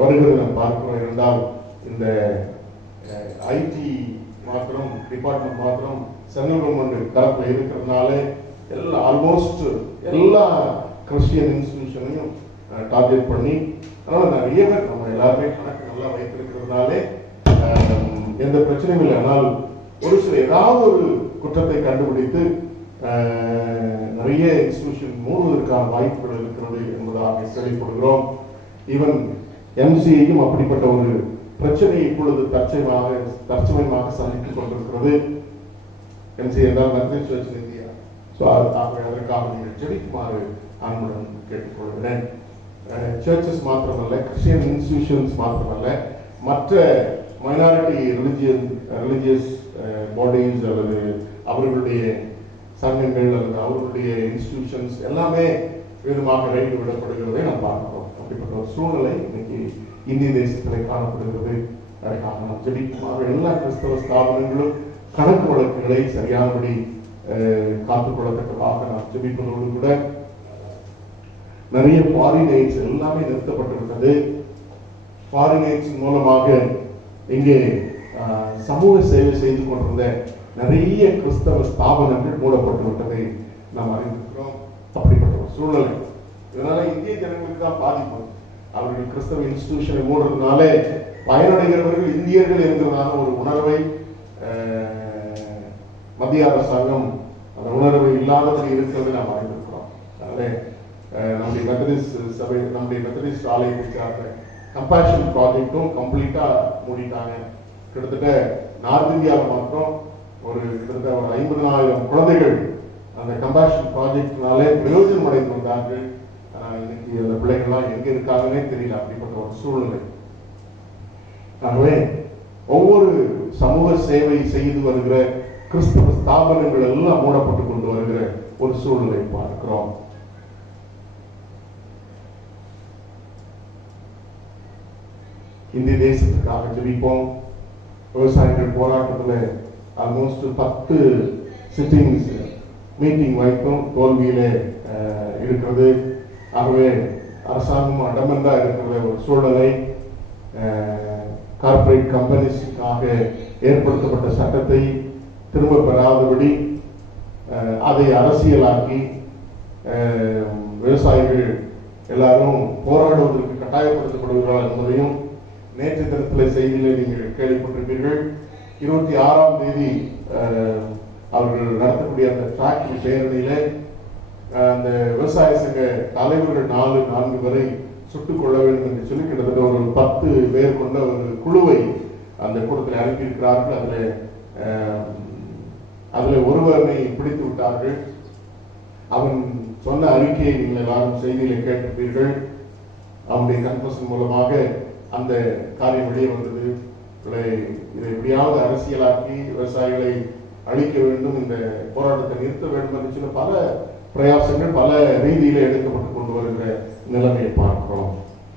வருகிறது நாம் பார்க்கிறோம். என்றால் இந்த ஐடி மாத்திரம் டிபார்ட்மெண்ட் மாத்திரம் சென்ட்ரல் கவர்மெண்ட் தரப்பில் இருக்கிறதுனால ஆல்மோஸ்ட் எல்லா கிறிஸ்டியன் இன்ஸ்டிடியூஷனையும் டார்கெட் பண்ணி, அதனால நிறைய பேர் நம்ம எல்லாருமே கணக்கு நல்லா வைத்திருக்கிறதுனாலே எந்த பிரச்சனையும் இல்லை. ஆனால் ஒரு சில ஏதாவது ஒரு குற்றத்தை கண்டுபிடித்து நிறைய இன்ஸ்டிடியூஷன் மூடுவதற்கான வாய்ப்புகள் இருக்கிறது என்பதாக கேள்விப்படுகிறோம். ஈவன் எம்சிஐயும் அப்படிப்பட்ட ஒரு பிரச்சனை இப்பொழுது தற்சமயமாக சந்தித்துக் கொண்டிருக்கிறது. எம்சிஐ என்றால் Methodist search in India. So அதற்காக நீங்கள் ஜெபிக்குமாறு அன்புடன் கேட்டுக்கொள்கிறேன். சர்ச்சஸ் மாத்திரமல்ல, கிறிஸ்டியன் இன்ஸ்டிடியூஷன்ஸ் மாத்திரமல்ல, மற்ற மைனாரிட்டி ரிலிஜியஸ் பாடிஸ் அல்லது அவர்களுடைய சங்கங்கள் அல்லது அவர்களுடைய இன்ஸ்டிடியூஷன்ஸ் எல்லாமே விதமாக ரைடு விடப்படுகிறதை நாம் பார்க்கிறோம். அப்படிப்பட்ட ஒரு சூழ்நிலை இன்னைக்கு இந்திய தேசத்தில் காணப்படுகிறது. அதற்காக நாம் ஜெபிக்குமாறு எல்லா கிறிஸ்தவ ஸ்தாபனங்களும் கணக்கு வழக்குகளை சரியானபடி காத்துக்கொள்ளத்தக்கதாக நாம் ஜெபிப்பதோடு கூட நிறைய ஃபாரின் எய்ட்ஸ் எல்லாமே நிறுத்தப்பட்டிருக்கிறது. ஃபாரின் எய்ட்ஸ் மூலமாக இங்கே சமூக சேவை செய்து கொண்டிருந்த நிறைய கிறிஸ்தவ ஸ்தாபனங்கள் மூடப்பட்டு விட்டதை நாம் அறிந்திருக்கிறோம். அப்படிப்பட்ட ஒரு சூழ்நிலை. இதனால இந்திய ஜனங்களுக்கு தான் பாதிப்பு. அவர்கள் கிறிஸ்தவ இன்ஸ்டிடியூஷனை மூடுறதுனால பயனடைகிறவர்கள் இந்தியர்கள் என்கிறதான ஒரு உணர்வை மத்திய அரசாங்கம் அந்த உணர்வை இல்லாதபடி இருக்கிறது நாம் அறிந்திருக்கிறோம். அதனால நம்முடைய மெத்தடிஸ்ட் சபை, நம்முடைய மெத்தடிஸ்ட் ஆலயத்தை சார்ந்த கம்பேஷன் ப்ராஜெக்டும் கம்ப்ளீட்டா மூடிட்டாங்க. கிட்டத்தட்ட நார்த் இந்தியாவில் மாத்திரம் கிட்டத்தட்ட ஒரு 50,000 குழந்தைகள் அந்த கம்பேஷன் ப்ராஜெக்ட்னாலே பிரயோஜனம் அடைந்து வந்தார்கள். இன்னைக்கு அந்த பிள்ளைகள்லாம் எங்க இருக்காங்கன்னே தெரியல. அப்படிப்பட்ட ஒரு சூழ்நிலை. ஆகவே ஒவ்வொரு சமூக சேவை செய்து வருகிற கிறிஸ்தவ ஸ்தாபனங்கள் எல்லாம் மூடப்பட்டு கொண்டு வருகிற ஒரு சூழ்நிலை பார்க்கிறோம். இந்திய தேசத்துக்காக ஜெபிப்போம். விவசாயிகள் போராட்டத்தில் ஆல்மோஸ்ட் 10 சிட்டிங்ஸ் மீட்டிங் வைக்கும் தோல்வியில இருக்கிறது. ஆகவே அரசாங்கம் அடமந்தா இருக்கிற ஒரு சூழ்நிலை. கார்பரேட் கம்பெனிஸுக்காக ஏற்படுத்தப்பட்ட சட்டத்தை திரும்ப பெறாதபடி அதை அரசியலாக்கி விவசாயிகள் எல்லாரும் போராடுவதற்கு கட்டாயப்படுத்தப்படுகிறார்கள் என்பதையும் நேற்று தினத்தில் செய்தியில நீங்கள் கேள்விப்பட்டிருப்பீர்கள். 26ஆம் தேதி அவர்கள் நடத்தக்கூடிய அந்த டிராக்டர் பேரணியில அந்த விவசாய சங்க தலைவர்கள் 4 வரை சுட்டுக் கொள்ள வேண்டும் என்று சொல்லி கிட்டத்தட்ட ஒரு 10 பேர் கொண்ட ஒரு குழுவை அந்த கூட்டத்தில் அனுப்பியிருக்கிறார்கள். அதுல ஒருவரை பிடித்து விட்டார்கள். அவன் சொன்ன அறிக்கையை நீங்கள் எல்லாரும் செய்தியில கேட்டிருப்பீர்கள். அவனுடைய கன்ஃபஷன் மூலமாக அந்த காரியம் வெளியே வந்தது. இதை எப்படியாவது அரசியலாக்கி விவசாயிகளை அழிக்க வேண்டும், இந்த போராட்டத்தை நிறுத்த வேண்டும் என்று சொல்லி பல பிரயாசங்கள் பல ரீதியில எடுக்கப்பட்டு கொண்டு வருகிற நிலைமையை பார்க்கிறோம்.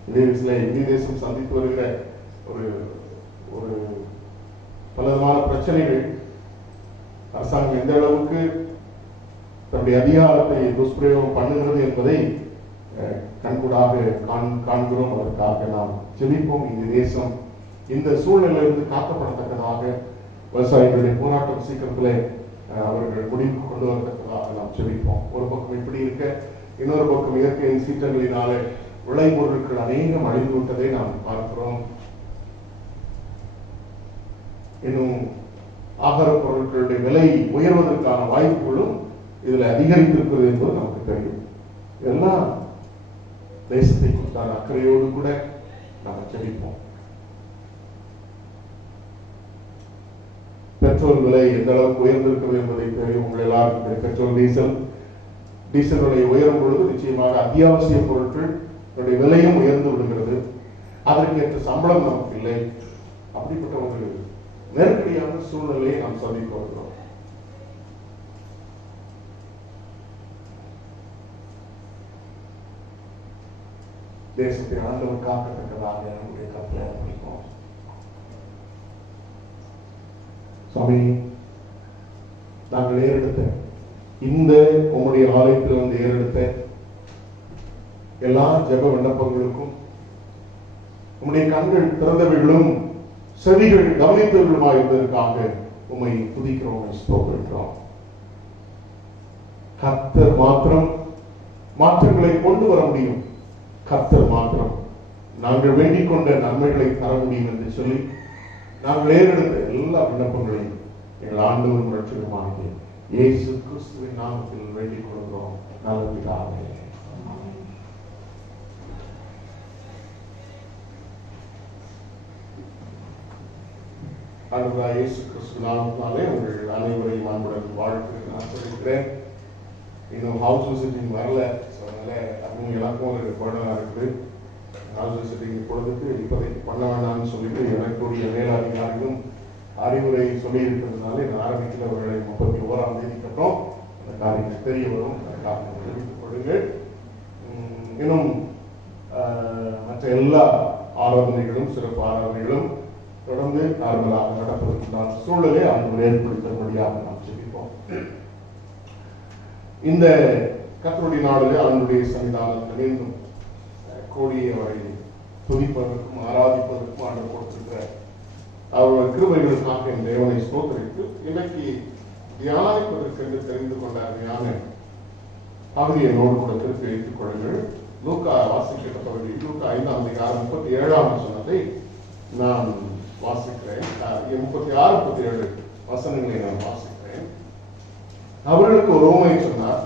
இந்திய தேசம் சந்தித்து வருகிற ஒரு பலவிதமான பிரச்சனைகள். அரசாங்கம் எந்த அளவுக்கு தன்னுடைய அதிகாரத்தை துஷ்பிரயோகம் பண்ணுகிறது என்பதை கண்கூடாக காண்கிறோம். அதற்காக நாம் ஜெபிப்போம். இந்த தேசம் இந்த சூழ்நிலையிலிருந்து காக்கப்படத்தக்கதாக, விவசாயிகளுடைய போராட்டம் சீக்கிரத்திலே அவர்கள் முடிவுக்கு கொண்டு வரத்தக்கதாக நாம் ஜெபிப்போம். ஒரு பக்கம் இப்படி இருக்க, இன்னொரு பக்கம் இயற்கையின் சீற்றங்களினாலே விளைபொருட்கள் அநேகம் அழிந்து விட்டதை நாம் பார்க்கிறோம். இன்னும் ஆகார பொருட்களுடைய விலை உயர்வதற்கான வாய்ப்புகளும் இதுல அதிகரித்திருக்கிறது என்பது நமக்கு தெரியும். இதெல்லாம் தேசத்தை குறித்தான அக்கறையோடு கூட நாம் ஜெபிப்போம். பெற்ற பெட்ரோல் விலை எந்த அளவுக்கு உயர்ந்திருக்கும் என்பதை தெரியும் உங்கள் எல்லாருக்கும் தெரியும். பெட்ரோல் டீசல் விலை உயரும் பொழுது நிச்சயமாக அத்தியாவசிய பொருட்கள் விலையும் உயர்ந்து விடுகிறது. அதற்கு ஏற்ற சம்பளம் நமக்கு இல்லை. அப்படிப்பட்ட ஒரு நெருக்கடியான சூழ்நிலையை நாம் சந்தித்து வருகிறோம். தேசத்தை ஆண்டவர் காக்கத்தக்கதாக நம்முடைய கட்டளை அனுப்பிப்போம். சுவாமி, நாங்கள் ஏறெடுத்த இந்த உங்களுடைய ஆலயத்தில் வந்து ஏறெடுத்த எல்லா ஜெப விண்ணப்பங்களுக்கும் உம்முடைய கண்கள் திறந்தவர்களும் செவிகள் கவனித்தவர்களுமா இருந்ததற்காக உம்மை துதிக்கிறோம், ஸ்தோத்திரிக்கிறோம். கர்த்தர் மாத்திரம் மாற்றங்களை கொண்டு வர முடியும். கர்த்தர் மாத்திரம் நாங்கள் வேண்டிக் கொண்ட நன்மைகளை தர முடியும் என்று சொல்லி நாங்கள் ஏறெடுத்த எல்லா விண்ணப்பங்களையும் எங்கள் ஆண்டவரும் இரட்சகருமாகிய இயேசு கிறிஸ்துவின் நாமத்தில் வேண்டிக் கொள்கிறோம். நல்ல பிதாவே. ஆண்டவராகிய இயேசு கிறிஸ்து நாமத்தினாலே உங்கள் அனைவரையும் அன்புடன் வாழ்த்து நான் சொல்லிக்கிறேன். இன்னும் ஹவுஸ் விசிட்டிங் வரல. அதனால அவங்க எல்லாருக்கும் ஒரு படம் இருக்குது. ஹவுஸ் விசிட்டிங் இப்பொழுதுக்கு இப்போதைக்கு பண்ண வேண்டாம்னு சொல்லிட்டு எனக்குரிய மேலதிகாரிகளும் அறிவுரை சொல்லி இருக்கிறதுனால இந்த ஆரம்பிக்கிற ஒரு 31ஆம் தேதிக்கு அப்புறம் அந்த காரியம் தெரிய வரும். தெரிவித்துக் கொள்ளுங்கள். இன்னும் மற்ற எல்லா ஆராதனைகளும் சிறப்பு ஆராதனைகளும் தொடர்ந்து நார்மலாக நடப்பதற்கான சூழலை ஆண்டு ஏற்படுத்தபடியாக நாம் ஜெபிப்போம். இந்த கர்த்தருடைய நாளிலே ஆண்டுடைய சன்னிதானத்தில் மீண்டும் கோடியவரை துதிப்பதற்கும் ஆராதிப்பதற்கும் ஆண்டு கொடுத்திருக்கிற அவருடைய கிருபைகளுக்காக என் தேவனை ஸ்தோத்திரித்து இன்னைக்கு தியானிப்பதற்கு என்று தெரிந்து கொண்ட அருமையான பகுதியை நோடு கூட திருப்பி வைத்துக் கொள்ளுங்கள். லூக்கா வாசிக்கிற பகுதி லூக்கா 5ஆம் அதிகாரம் 37ஆம் வசனத்தை நான் வாசிக்கிறேன். 36, 37 வசனங்களை நான் வாசிக்கிறேன். அவர்களுக்கு ஒரு உவமை சொன்னார்.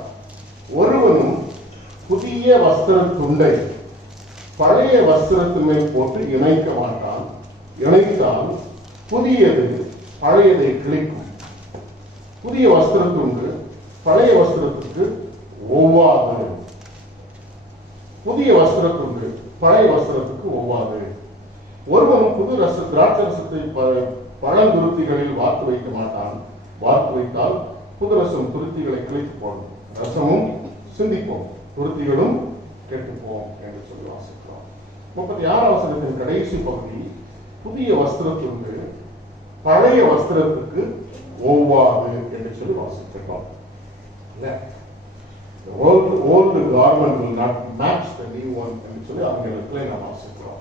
ஒருவனும் புதிய வஸ்திர துண்டை பழைய வஸ்திரத்தின் மேல் போட்டு இணைக்க மாட்டான். இணைத்தால் புதியது பழையதை கிழிக்கும். புதிய வஸ்திரத்துண்டு பழைய வஸ்திரத்துக்கு ஒவ்வாது. புதிய வஸ்திரத்துண்டு பழைய வஸ்திரத்துக்கு ஒவ்வாது. ஒருவனும் புது திராட்சை ரசத்தை பழந்துருத்திகளில் வார்த்து வைக்க மாட்டான். வார்த்து வைத்தால் புது ரசம் துருத்திகளை கிழித்து போடும். ரசமும் சிந்திப்போம், துருத்திகளும் கெட்டுப்போம் என்று சொல்லி வாசிக்கிறோம். 36ஆம் வசனத்தின் கடைசி பகுதி புதிய வஸ்திரத்துக்கு பழைய வஸ்திரத்துக்கு ஒவ்வாது என்று சொல்லி வாசிக்கிறோம். The old garment will not match the new one என்று சொல்லி ஆங்கிலத்தில் நாம் வாசிக்கிறோம்.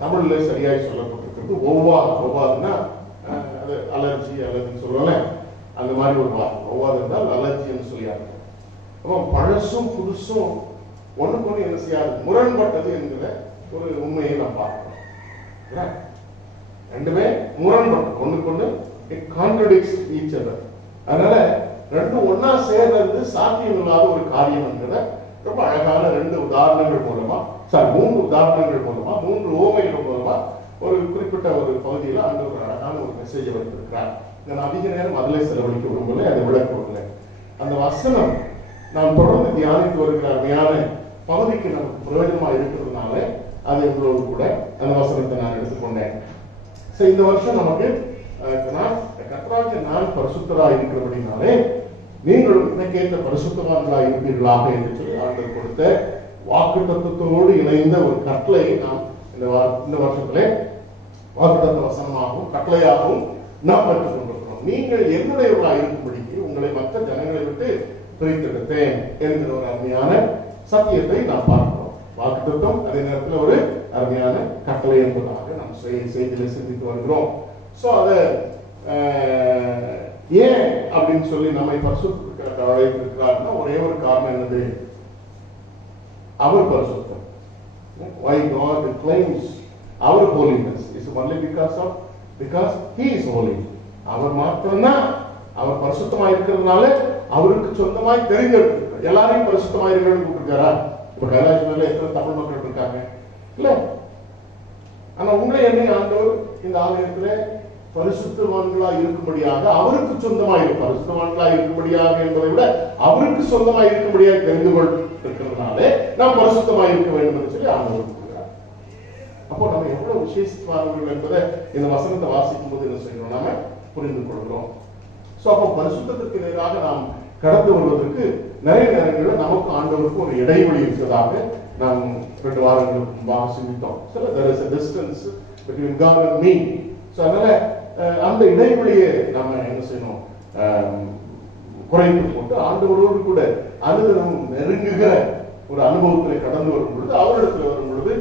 தமிழ்ல சரியாய் சொல்லப்பட்டிருக்கிறது ஒவ்வாது. ஒவ்வாதுன்னா அது அலர்ஜி அல்லதுன்னு சொல்லுவோம்ல, அந்த மாதிரி ஒரு வார்த்தை. ஒவ்வாது என்றால் அலர்ஜின்னு சொல்லியாரு. அப்போ பழசும் புதுசும் ஒண்ணுக்கு ஒண்ணு என்ன செய்யாது, முரண்பட்டது என்கிற ஒரு உண்மையை நாம் பார்க்கிறோம். ரெண்டுமே முரண்பட்டது, ஒண்ணுக்கு ஒண்ணு கான்ட்ரடிக்ட்ஸ் ஈச் அதர். அதனால ரெண்டும் ஒன்னா சேர்றது சாத்தியம் இல்லாத ஒரு காரியம் என்கிற ரொம்ப அழகான 2 உதாரணங்கள் மூலமா, 3 உதாரணங்கள் மூலமா, 3 உவமைகள் மூலமா ஒரு குறிப்பிட்ட ஒரு பகுதியில் அந்த ஒரு அழகான ஒரு மெசேஜை வைத்திருக்கிறார். நான் அதிக நேரம் அதிலே செலவழிக்க விரும்பல, அதை விளக்க விடல. அந்த வசனம் நாம் தொடர்ந்து தியானித்து வருகிற அருமையான பகுதிக்கு நமக்கு பிரயோஜனமா இருக்கிறதுனால அது எவ்வளவு கூட அந்த வசனத்தை நான் எடுத்துக்கொண்டேன். இந்த வருஷம் நமக்கு கர்த்தராகிய நான் பரிசுத்தராக இருக்கிறபடினாலே நீங்களும் இன்னைக்கேற்ற பரிசுத்தவான்களாக இருப்பீர்களாக என்று சொல்லி ஆண்டவர் கொடுத்த வாக்கு தத்துவத்தோடு இணைந்த ஒரு கட்டளையை நாம் இந்த வருஷத்திலே வாக்குத்தத்த வசனமாகவும் கட்டளையாகவும் நாம் பெற்றுக் கொண்டிருக்கிறோம். நீங்கள் என்னுடையவர்களாக இருக்கும்படிக்கு உங்களை மற்ற ஜனங்களை விட்டு பிரித்தெடுத்தேன் என்கிற ஒரு அருமையான சத்தியத்தை நாம் பார்க்கிறோம். வாக்குத்தத்தம் அதே நேரத்தில் ஒரு அருமையான கட்டளை என்பதாக நாம் செய்தியில சிந்தித்து வருகிறோம். சோ அத ஏன் அப்படின்னு சொல்லி நம்மை பரிசுத்தத்துக்கு அழைத்திருக்கிறார்னா ஒரே ஒரு காரணம் என்னது, அவர் பரிசுத்தம். Why God claims our holiness is only because he is holy. அவர் மாத்திரம்தான் அவர் பரிசுத்தமாக இருக்கிறதுனால அவருக்கு சொந்தமாய் தெரிஞ்செடுத்திருக்கிறார். எல்லாரையும் பரிசுத்தமாக இருக்கணும்னு கூப்பிட்டுருக்காரா? இப்ப கைலாசத்துல எத்தனை தமிழ் மக்கள் இருக்காங்க இல்ல? ஆனா உங்களை என்னை ஆண்டவர் இந்த ஆலயத்துல பரிசுத்தவான்களா இருக்கும்படியாக அவருக்கு சொந்தமாக பரிசுத்தவான்களா இருக்கும்படியாக என்பதை விட அவருக்கு சொந்தமாக இருக்கும்படியாக தெரிந்து கொண்டிருக்கிறதுனாலே நாம் பரிசுத்தமாக இருக்க வேண்டும் என்று சொல்லி ஆண்டவர் கூறுகிறார். அப்போ நம்ம எவ்வளவு விசேஷமானவர்கள் என்பதை இந்த வசனத்தை வாசிக்கும் போது என்ன செய்யணும், நாம புரிந்து கொள்கிறோம். சோ அப்போ பரிசுத்தத்திற்கு எதிராக நாம் கடந்து வருவதற்கு நிறைய நேரங்களில் நமக்கு ஆண்டவருக்கு ஒரு இடைவெளி இருக்கிறதாக நாம் 2 வாரங்களுக்கு முன்பாக சிந்தித்தோம். there is a distance between God and me. So அதனால அந்த இடைவெளியை நம்ம என்ன செய்யணும், குறைத்து போட்டு ஆண்டவரோடு கூட அனுதினம் நெருங்குகிற ஒரு அனுபவத்தில் கடந்து வரும் பொழுது, அவரிடத்தில் வரும் பொழுது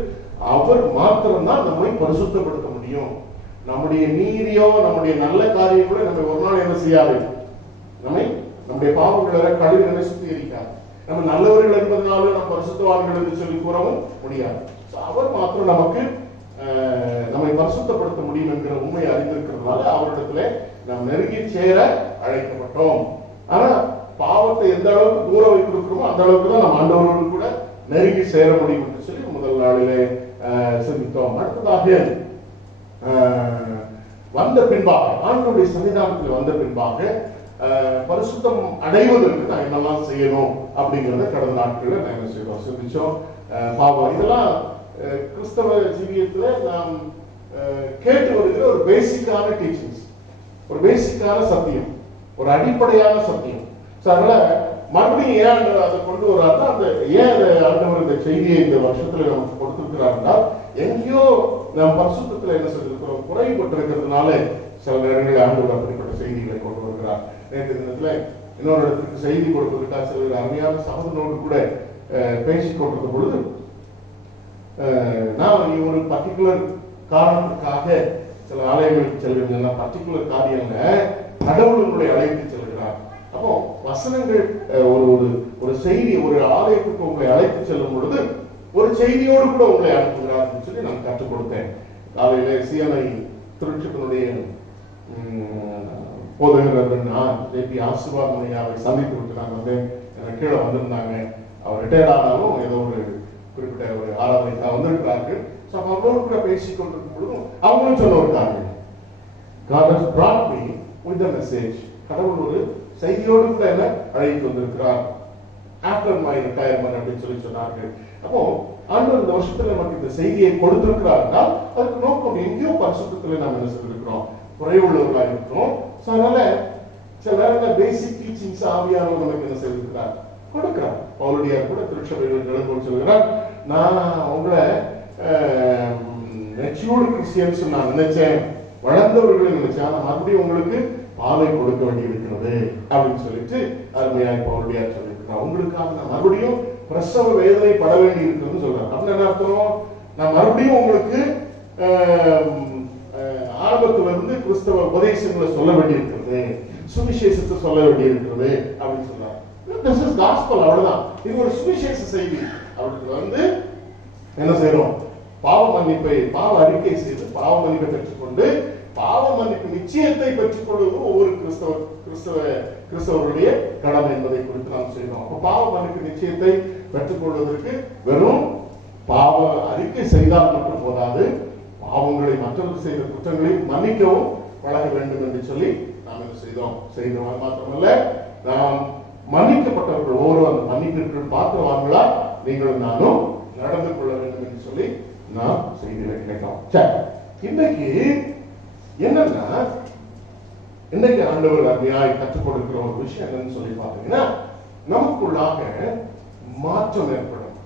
அவர் மாத்திரம்தான் நம்மை பரிசுத்தப்படுத்த முடியும். நம்முடைய நீதியோ நம்முடைய நல்ல காரியங்களோ நம்ம ஒரு நாள் என்ன செய்யாது, நம்முடைய பாவங்களை கழுவி நம்மை சுத்திகரிக்காது. நம்ம நல்லவர்கள் என்பதனால நம்ம பரிசுத்தவான்கள் என்று சொல்லி கூறவும் முடியாது. அவர் மாத்திரம் நமக்கு நம்மை பரிசுத்தப்படுத்த முடியும் என்கிற உண்மையை அறிந்திருக்கிறதுனால அவரிடத்துல நாம் நெருங்கி சேர அழைக்கப்பட்டோம். ஆனா பாவத்தை எந்த அளவுக்கு தூர வைத்திருக்கிறோமோ அந்த அளவுக்கு தான் நம்ம ஆண்டவரோடு கூட நெருங்கி சேர முடியும் என்று சொல்லி முதல் நாளிலே சிந்தித்தோம். அடுத்ததாக வந்த பின்பாக, ஆண்டவருடைய சன்னிதானத்தில் வந்த பின்பாக பரிசுத்தம் அடைவதற்கு நான் என்னெல்லாம் செய்யணும் அப்படிங்கறத கடந்த நாட்களில் நான் என்ன செய்தோம், சிந்திச்சோம். பாவம் இதெல்லாம் கிறிஸ்தவ ஜீவியத்துல நாம் கேட்டு வருகிற ஒரு பேசிக்கான டீச்சிங்ஸ், ஒரு பேசிக்கான சத்தியம், ஒரு அடிப்படையான சத்தியம். அதனால மறுபடியும் ஏன் அதை கொண்டு வர்றாருன்னா, அந்த ஏன் ஆண்டவர் இந்த செய்தியை இந்த வருஷத்துல நமக்கு கொடுத்திருக்கிறாருன்னா, எங்கேயோ நாம் பரிசுத்தத்துல என்ன சொல்லிருக்கிறோம், குறைபட்டிருக்கிறதுனால சில நேரங்களில் ஆண்டவர் அப்படிப்பட்ட செய்திகளை கொண்டு வருகிறார். நேற்று தினத்துல இன்னொரு இடத்துக்கு செய்தி கொடுப்பதற்காக சில அருமையான சகோதரனோடு கூட பேசிக் கொண்டிருந்த பொழுது, நான் ஒரு பர்டிகுலர் காரணத்துக்காக சில ஆலயங்களுக்கு செல்கிறீங்கன்னா பர்டிகுலர் காரியங்க கடவுள் உங்களை அழைத்து செல்கிறார். அப்போ வசனங்கள் ஒரு செய்தி ஒரு ஆலயத்துக்கு உங்களை அழைத்து செல்லும் பொழுது ஒரு செய்தியோடு கூட உங்களை அனுப்புகிறார் சொல்லி நான் கற்றுக் கொடுத்தேன். காலையில சிஎன்ஐ திருச்சினுடைய போதகர்கள் ஜேபி ஆசிர்வாதமையாவை சந்தித்து விட்டு நான் வந்து எனக்கு கீழே வந்திருந்தாங்க. அவர் ரிட்டையர்ட் ஆனாலும் ஏதோ ஒரு குறிப்பிட்ட ஒரு ஆராதனைக்காக வந்திருக்கிறார்கள். அவங்களோடு கூட பேசிக் கொண்டிருக்கும் பொழுதும் அவங்களும் சொன்ன ஒரு காரியம், God has brought me with a message. கடவுள் ஒரு செய்தியோடு கூட என்ன அழைத்து வந்திருக்கிறார் ஆஃப்டர் மை ரிட்டையர்மெண்ட் அப்படின்னு சொல்லி சொன்னார்கள். அப்போ ஆண்டவர் இந்த வருஷத்துல நமக்கு இந்த செய்தியை கொடுத்திருக்கிறார்னா அதுக்கு நோக்கம் எங்கேயோ பரிசுத்தத்துல நாம் என்ன சொல்லிருக்கிறோம், குறைவுள்ளவர்களா இருக்கிறோம். அதனால சில நேரங்கள் பேசிக் டீச்சிங்ஸ் ஆவியானவர் நமக்கு என்ன செய்திருக்கிறார், கொடுக்கிறார். பவுலடியார் கூட திருச்சபைகள் எழுந்து சொல்கிறார், நான் உங்களை மெச்சூர்டு கிறிஸ்டியன்ஸ் நான் நினைச்சேன், வளர்ந்தவர்களை நினைச்சேன், ஆனா மறுபடியும் உங்களுக்கு பாலை கொடுக்க வேண்டி இருக்கிறது அப்படின்னு சொல்லிட்டு அருமையாய் பவுலடியார் சொல்லியிருக்கிறார். உங்களுக்காக நான் மறுபடியும் பிரசவ வேதனை பட வேண்டி இருக்கிறது சொல்றாரு. அப்படின்னு என்ன அர்த்தம், நான் மறுபடியும் உங்களுக்கு ஆரம்பத்துல இருந்து கிறிஸ்தவ உபதேசங்களை சொல்ல வேண்டி இருக்கிறது, சுவிசேஷத்தை சொல்ல வேண்டி இருக்கிறது அப்படின்னு சொல்றாரு. This is gospel, அவ்வளவுதான். இது ஒரு சுவிசேஷ செய்தி. அவருக்கு வந்து என்ன செய்யறோம், பாவ அறிக்கை செய்து பாவ மன்னிப்பை பெற்றுக்கொண்டு பாவ மன்னிப்பு நிச்சயத்தை பெற்றுக் கொள்வது ஒவ்வொரு கிறிஸ்தவருடைய கடமை என்பதை குறித்து நாம் செய்தோம். அப்ப பாவ மன்னிப்பு நிச்சயத்தை பெற்றுக் கொள்வதற்கு வெறும் பாவ அறிக்கை செய்தால் மட்டும் போதாது, பாவங்களை மற்றவர்கள் செய்த குற்றங்களை மன்னிக்கவும் பழக வேண்டும் என்று சொல்லி நாம் என்ன செய்தோம் மாத்திரமல்ல, நாம் மன்னிக்கப்பட்டவர்கள் ஒவ்வொரு அந்த மன்னிப்பிற்கு பாத்திரவான்களா நீங்களும் நானும் நடந்து கொள்ள வேண்டும் என்று சொல்லி நாம் செய்திகளை கேட்டோம். இன்னைக்கு என்னன்னா, இன்னைக்கு ஆண்டவர் அருமையாய் கற்றுக் கொடுக்கிற ஒரு விஷயம் என்னன்னு சொல்லி பாத்தீங்கன்னா, நமக்குள்ளாக மாற்றம் ஏற்படும்.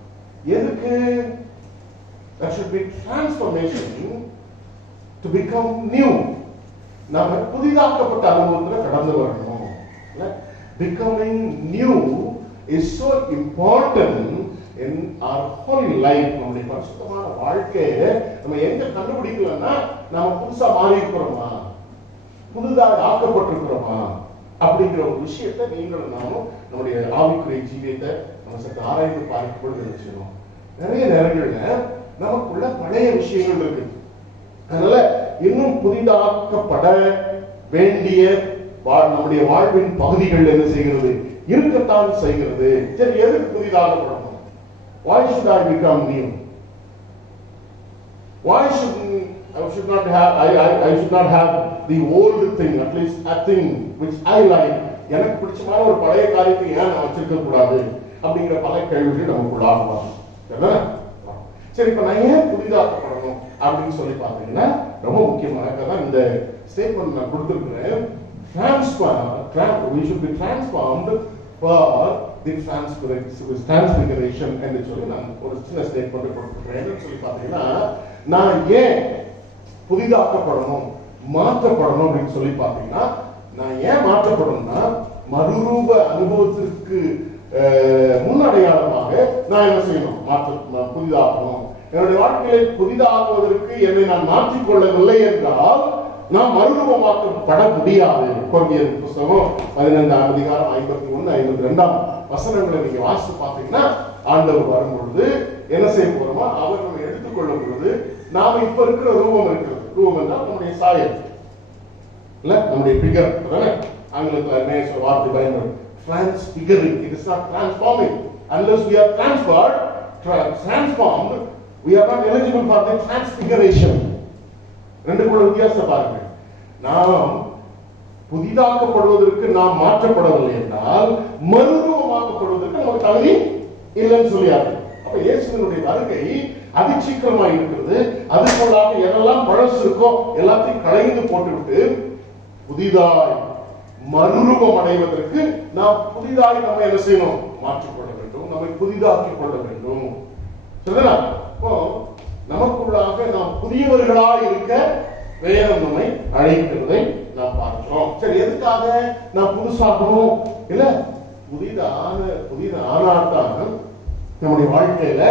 எதுக்கு? There should be transformation to become new. நாம புதிதாக்கப்பட்ட அனுபவத்துல கடந்து வரணும். Becoming new is so important in our whole life. நம்முடைய பரிசுத்தமான வாழ்க்கையை நம்ம எங்க கண்டுபிடிக்கலன்னா, நாம புதுசா மாறி இருக்கிறோமா, புதுதாக ஆக்கப்பட்டிருக்கிறோமா அப்படிங்கிற ஒரு விஷயத்தை நீங்களும் நானும் நம்முடைய ஆவிக்குரிய ஜீவியத்தை நம்ம சற்று ஆராய்ந்து பார்க்கும்போது நினைச்சிடும். நிறைய நேரங்கள்ல நமக்குள்ள பழைய விஷயங்கள் இருக்கு. அதனால இன்னும் புதிதாக்கப்பட வேண்டிய நம்முடைய வாழ்வின் பகுதிகள் என்ன செய்கிறது, இருக்கத்தான் செய்கிறது. சரி, எதுக்கு புதிதாக்கப்படணும்? Why should I become new? Why should I should not have I should not have the old thing, at least a thing which I like. எனக்கு பிடிச்சமான ஒரு பழைய காரியத்தை ஏன் நான் வச்சிருக்க கூடாது அப்படிங்கிற பல கேள்விகள் நமக்குள்ள ஆகலாம். சரி, இப்ப நான் ஏன் புதிதாக்கப்படணும் அப்படின்னு சொல்லி பார்த்தீங்கன்னா ரொம்ப முக்கியமான இந்த ஸ்டேட்மெண்ட் நான் கொடுத்திருக்கிறேன். We should be transformed for the transfiguration என்று சொல்லி நான் ஒரு சின்ன ஸ்டேட்மெண்ட் கொடுத்திருக்கிறேன். சொல்லி பார்த்தீங்கன்னா நான் ஏன் புதிதாக்கப்படணும் மாற்றப்படணும் அப்படின்னு சொல்லி பார்த்தீங்கன்னா நான் ஏன் மாற்றப்படணும்னா மறுரூப அனுபவத்திற்கு முன்னடையாளமாக நான் என்ன செய்யணும், புதிதாகணும். என்னுடைய வாழ்க்கையை புதிதாகுவதற்கு என்னை நான் மாற்றிக்கொள்ளவில்லை என்றால் நாம் மறுரூபமாக்கப்பட முடியாது. கொரிந்தியர் புத்தகம் 15ஆம் அதிகாரம் 51, 52 வசனங்களை நீங்க வாசித்து பார்த்தீங்கன்னா ஆண்டவர் வரும்பொழுது என்ன செய்ய போறோமா, அவர் நம்ம எடுத்துக்கொள்ளும் பொழுது நாம இப்ப இருக்கிற ரூபம் இருக்கிறது. ரூபம் என்றால் நம்முடைய சாயல் இல்ல, நம்முடைய பிகர். ஆங்கிலத்தில் வார்த்தை பயன்படும் transfiguring. It is not transforming. Unless we are transformed, we are not eligible for the transfiguration. ரெண்டுக்குள்ள வித்தியாசம் பாருங்க. நாம் புதிதாக்கப்படுவதற்கு நாம் மாற்றப்படவில்லை என்றால் மறுரூபமாக்கப்படுவதற்கு நமக்கு தகுதி இல்லைன்னு சொல்லியாரு. அப்ப இயேசுவினுடைய வருகை அதிசீக்கிரமாக இருக்கிறது. அதுக்குள்ளாக எதெல்லாம் பழசு இருக்கோ எல்லாத்தையும் களைந்து போட்டுவிட்டு புதிதாய் மறுரூபம் அடைவதற்கு நாம் புதிதாய் நம்ம என்ன செய்யணும், மாற்றிக்கொள்ள வேண்டும், நம்மை புதிதாக்கிக் கொள்ள வேண்டும். சரிங்களா? இப்போ நமக்குள்ளாக நாம் புதியவர்களாய் இருக்க வேதம் நம்மை அழைக்கிறதை நாம் பார்க்கிறோம். சரி, எதுக்காக நாம் புதுசாகணும்? இல்ல, புதிதானால்தான் நம்முடைய வாழ்க்கையில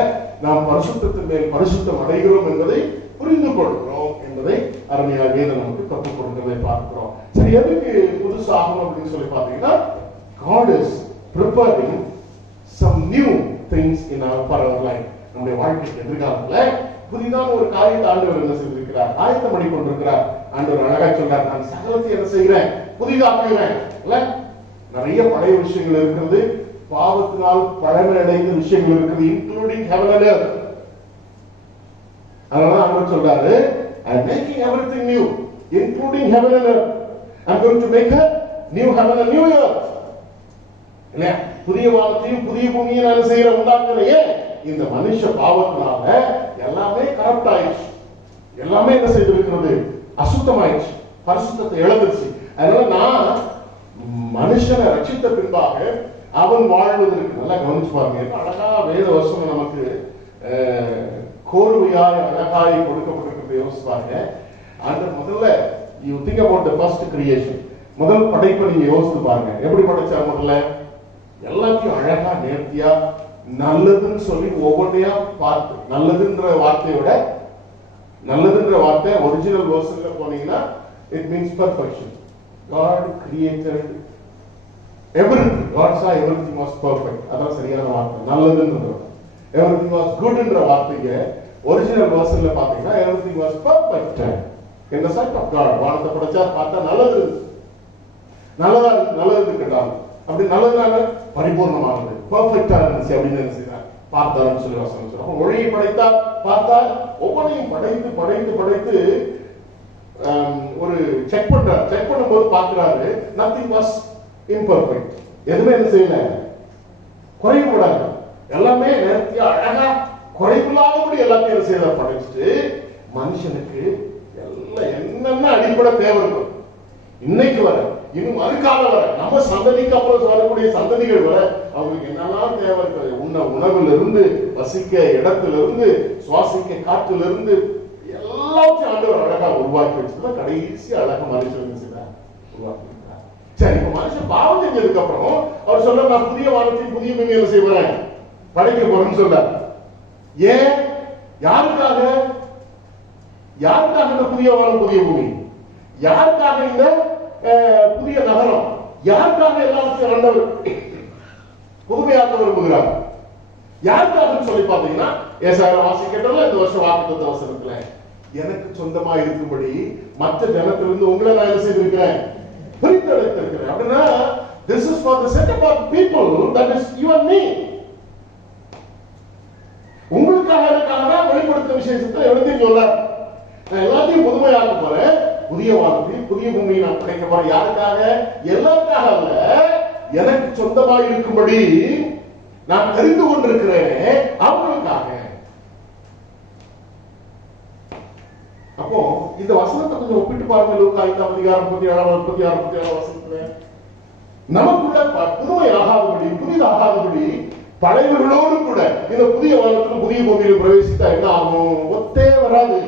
நாம் பரிசுத்தத்தின் மேல் பரிசுத்தம் அடைகிறோம் என்பதை புரிந்து கொள்கிறோம் என்பதை அருமையாக வேதம் நமக்கு கற்றுக் கொடுக்கிறதை பார்க்கிறோம். சரி, எதுக்கு புதுசாகணும் அப்படின்னு சொல்லி பார்த்தீங்கன்னா God is preparing some new things in our life. நம்முடைய வாழ்க்கைக்கு எதிர்காலத்துல புதிதான ஒரு காரியத்தை ஆண்டவர் என்ன செய்திருக்கிறார், ஆயத்தம் பண்ணி கொண்டிருக்கிறார். ஆண்டவர் அழகா சொல்றார், நான் சகலத்தை என்ன செய்கிறேன், புதிதாக்குகிறேன். இல்ல, நிறைய பழைய விஷயங்கள் இருக்கிறது, பாவத்தினால் பழமையடைந்த விஷயங்கள் இருக்குது, இன்க்ளூடிங் heaven and earth. அதனால ஆண்டவர் சொல்றாரு, I am making everything new, including heaven and earth. I am going to make a new heaven and new earth. இல்லையா? புதிய வானத்தையும் புதிய பூமியை நான் செய்யற உண்டாக்குறையே இந்த மனுஷ பாவத்தினால எல்லாமே கரப்ட் ஆயிடுச்சு, எல்லாமே என்ன செய்திருக்கிறது, அசுத்தமாயிடுச்சு, பரிசுத்தத்தை இழந்துச்சு. அதனால நான் மனுஷனை ரட்சித்த பின்பாக அவன் வாழ்வதற்கு நல்லா கவனிச்சு பாருங்க. அழகா வேத வசனம் நமக்கு கோர்வையாய் அழகாய் கொடுக்கப்பட்டிருக்கிறது. யோசிச்சு பாருங்க. அந்த முதல்ல you think about the first creation, முதல் படைப்பை நீங்க யோசித்து பாருங்க. எப்படி படைச்சா? முதல்ல எல்லாத்தையும் அழகா நேர்த்தியா நல்லதுன்னு சொல்லி ஒவ்வொன்றையா பார்த்து, நல்லதுன்ற வார்த்தையோட நல்லதுன்ற வார்த்தை ஒரிஜினல் வேர்ஷன்ல போனீங்கன்னா it means perfection. God created everything. God saw everything was perfect. அதான் சரியான வார்த்தை, நல்லதுன்றது. Everything was good என்ற வார்த்தைக்கு ஒரிஜினல் வேர்ஷன்ல பாத்தீங்கன்னா everything was perfect in the sight of God. வானத்தை படைச்சா பார்த்தா நல்லது, நல்லது கேட்டாங்க. அப்படி நல்லதுனால பரிபூர்ணமானது, பெர்ஃபெக்ட்டா இருந்துச்சு அப்படின்னு என்ன செய்யறாங்க, பார்த்தாருன்னு சொல்லி வசனம் சொல்றாங்க. அப்ப ஒளியை படைத்தா பார்த்தா ஒவ்வொன்றையும் படைத்து படைத்து படைத்து ஒரு செக் பண்றாரு. செக் பண்ணும்போது பார்க்கிறாரு நத்திங் வாஸ் இம்பர்ஃபெக்ட். எதுவுமே என்ன செய்யல, குறைவுபடாது, எல்லாமே நேர்த்தியா அழகா குறைவில்லாதபடி எல்லாத்தையும் என்ன செய்யற படைச்சிட்டு மனுஷனுக்கு எல்லாம் என்னென்ன அடிப்படை தேவை இருக்கும் இன்னைக்கு வர, இன்னும் மறுக்கால வர, நம்ம சந்ததிக்கு அப்புறம் வரக்கூடிய சந்ததிகள் வர அவங்களுக்கு என்னெல்லாம் தேவை இருக்கிறது, உணவுல இருந்து, வசிக்க இடத்துல இருந்து, சுவாசிக்க காற்றுல இருந்து எல்லாத்தையும் ஆண்டவர் அழகா உருவாக்கி வச்சுதான் கடைசி அழகா மனுஷன் உருவாக்கி. சரி, இப்ப மனுஷன் பாவம் செஞ்சதுக்கு அப்புறம் அவர் சொல்ற, நான் புதிய வானத்தையும் புதிய பூமியை செய்வேன், படைக்க போறேன்னு சொல்றார். ஏன்? யாருக்காக? யாருக்காக இந்த புதிய வானம் புதிய பூமி? யாருக்காக இந்த புதிய நகரம்? யாருக்காக எல்லாத்தையும் ஆண்டவர் புதுமையாக்க விரும்புகிறார்? யாருக்காக சொல்லி பாத்தீங்கன்னா ஏசாயா வாசிக்கட்டல இந்த வருஷம் வாக்குத்தத்த வசனத்துல, எனக்கு சொந்தமா இருக்கும்படி மற்ற ஜனத்திலிருந்து உங்களை நான் என்ன செய்திருக்கிறேன், பிரித்தெடுத்திருக்கிறேன். அப்படின்னா this is for the set of people, that is you and me. உங்களுக்காக எனக்காக வெளிப்படுத்தின விசேஷத்தை எழுதி சொல்றார். நான் எல்லாத்தையும் புதுமையாக்க போறேன், புதிய வானத்தையும் புதிய பூமியை நான் படைக்க போறேன். யாருக்காக? எல்லாருக்காக அல்ல, எனக்கு சொந்தமாக இருக்கும்படி நான் தெரிந்து கொண்டிருக்கிறேன் அவங்களுக்காக. அப்போ இந்த வசனத்தை கொஞ்சம் ஒப்பிட்டு பாருங்க. லூக்கா 5ஆம் அதிகாரம் 36 வசனத்துல நமக்குள்ள புதுமையாகாதபடி புதிதாகாதபடி பழையவர்களோடு கூட இந்த புதிய வானத்திலும் புதிய பூமியிலும் பிரவேசித்தா என்ன ஆகும்? ஒத்தே வராது,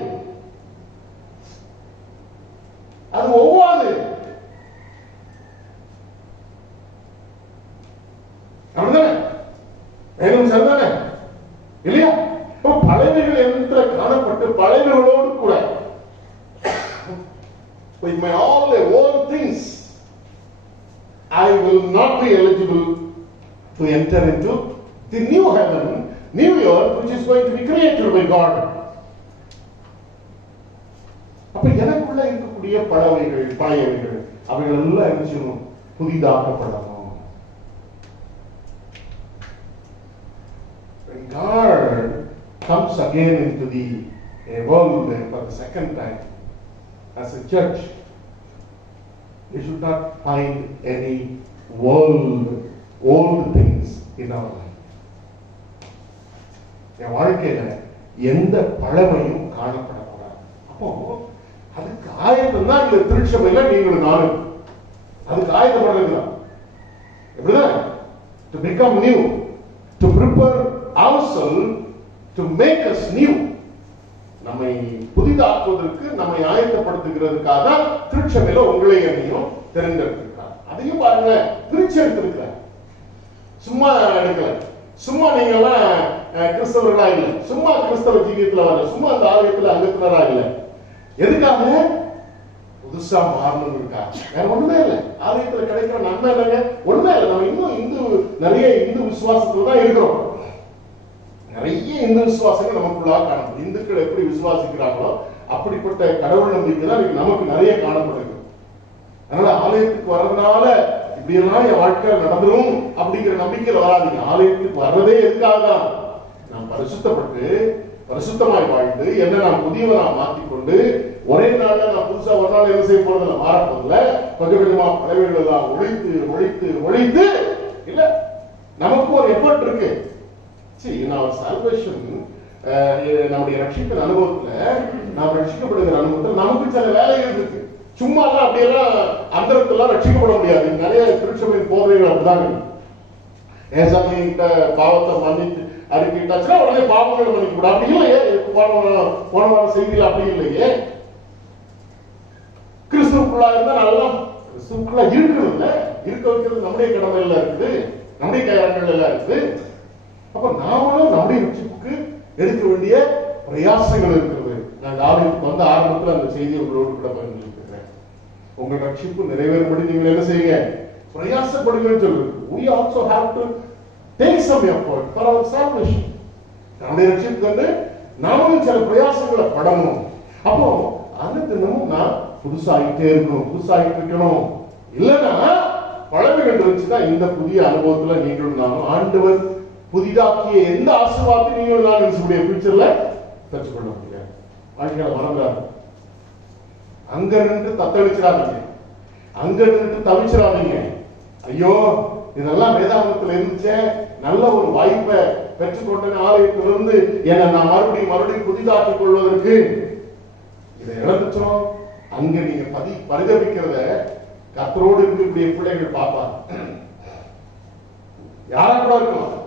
அது ஒவ்வாது. அப்படிதானே? மேலும் சரிதானே இல்லையா? பழையவைகள் என்ற காணப்பட்டு பழையவர்களோடு கூட with my all old things I will not be eligible to enter into the new heaven, new earth which is going to be created by God. அப்ப எனக்குள்ள இருக்கக்கூடிய பழையவைகள் அவைகள் எல்லாம் என்ன செய்யணும்? புதிதாக்கப்படணும். When God comes again into the world for the second time as a church, we should not find any old things in our life. என் வாழ்க்கையில எந்த பழமையும் காணப்படக்கூடாது. அப்போ அதுக்கு ஆயத்தம் தான் இந்த திருச்சபையில நீங்களும் நானும் அதுக்கு ஆயத்தப்படுறீங்களா? எப்படிதான்? To become new, to prepare ourselves, to make us new. நம்மை புதிதாக்குவதற்கு நம்மை ஆயத்தப்படுத்துகிறதுக்காக திருச்சபையில உங்களை என்னையும் தெரிந்தெடுத்திருக்கிறார். அதையும் பாருங்க, பிரிச்சு எடுத்திருக்கிறார். சும்மா எடுக்கல. சும்மா நீங்க எல்லாம் கிறிஸ்தவர்களா இல்ல, சும்மா கிறிஸ்தவ ஜீவியத்துல வரல, சும்மா அந்த ஆலயத்துல அங்கத்தினரா இல்ல. எதுக்காக? புதுசா மாறணும்னுக்கா. வேற ஒண்ணுமே இல்லை. ஆலயத்துல கிடைக்கிற நன்மை இல்லைங்க, ஒண்ணுமே இல்லை. நம்ம இன்னும் நிறைய இந்து விசுவாசத்துல தான் இருக்கிறோம். நிறைய இந்து விசுவாசங்கள் நமக்குள்ளாக காணப்படும். இந்துக்கள் எப்படி விசுவாசிக்கிறாங்களோ அப்படிப்பட்ட கடவுள் நம்பிக்கை தான் நமக்கு நிறைய காணப்படுது. அதனால ஆலயத்துக்கு வர்றதுனால இப்படி எல்லாம் என் வாழ்க்கையில் நடந்துரும் அப்படிங்கிற நம்பிக்கையில வராதிங்க. ஆலயத்துக்கு வர்றதே எதுக்காக? நாம் பரிசுத்தப்பட்டு பரிசுத்தமாய் வாழ்ந்து என்ன நாம் புதியவரா மாற்றிக்கொண்டு ஒரே நாள்ல நான் புதுசா ஒரு நாள் என்ன செய்ய போறதில்ல, மாறப்போதில்ல. கொஞ்சம் கொஞ்சமா பழையவைகள் எல்லாம் ஒழித்து இல்ல, நமக்கு ஒரு எஃபர்ட் இருக்கு. நம்முடைய ரட்சிப்பின் அனுபவத்துல நாம் ரட்சிக்கப்படுகிற அனுபவத்தில் நமக்கு சில வேலைகள் இருக்கு. சும்மா எல்லாம் அப்படியெல்லாம் அந்தரத்தெல்லாம் ரட்சிக்கப்பட முடியாது. நிறைய திருச்சபையின் போதனைகள் அப்படிதான் இருக்கு. ஏசாமி கிட்ட பாவத்தை மன்னித்து அறிக்கைட்டாச்சுன்னா உடனே பாவங்களை மன்னிக்க அப்படி இல்லையே. போன வார செய்தியில் அப்படி இல்லையே. கிறிஸ்துவுக்குள்ளா இருந்தா நல்லா கிறிஸ்துவுக்குள்ளா இருக்கிறது இருக்க வைக்கிறது நம்முடைய கடமையில இருக்குது, நம்முடைய கையாளர்கள் எல்லாம் இருக்குது. அப்ப நாமளும் நம்முடைய ரட்சிப்புக்கு எடுக்க வேண்டிய பிரயாசங்கள் இருக்கிறது. நான் ஆலயத்துக்கு வந்து ஆரம்பத்தில் அந்த செய்தியை உங்களோடு கூட பகிர்ந்துருக்கிறேன். உங்கள் ரட்சிப்பு நிறைவேறும்படி நீங்கள் என்ன செய்யுங்க, பிரயாசப்படுங்கன்னு சொல்றது. We also have to take some effort for our salvation. நம்முடைய ரட்சிப்புக்கு வந்து நாமளும் சில பிரயாசங்களை படணும். அப்போ அந்த தினமும் நான் புதுசாகிட்டே இருக்கணும். இல்லைன்னா பழமைகள் இருந்துச்சுன்னா இந்த புதிய அனுபவத்துல நீங்களும் நானும் ஆண்டவர் புதிதாக்கிய எந்த ஆசீர்வாதத்தை நீங்கள் நான் ஃபியூச்சர்ல பெற்றுக்கொள்ள முடியாது. வாழ்க்கையில மறந்துடாது. அங்க நின்று தத்தளிச்சிடாதீங்க, அங்க நின்று தவிச்சிடாதீங்க. ஐயோ இதெல்லாம் வேதாந்தத்துல இருந்துச்சே, நல்ல ஒரு வாய்ப்பை பெற்றுக்கொண்ட ஆலயத்திலிருந்து என்னை நான் மறுபடியும் புதிதாக்கிக் கொள்வதற்கு இதை இழந்துச்சோம். அங்க நீங்க பரிதபிக்கிறத கர்த்தரோடு இருக்கக்கூடிய பிள்ளைகள் பார்ப்பாங்க. யாரா கூட இருக்கலாம்.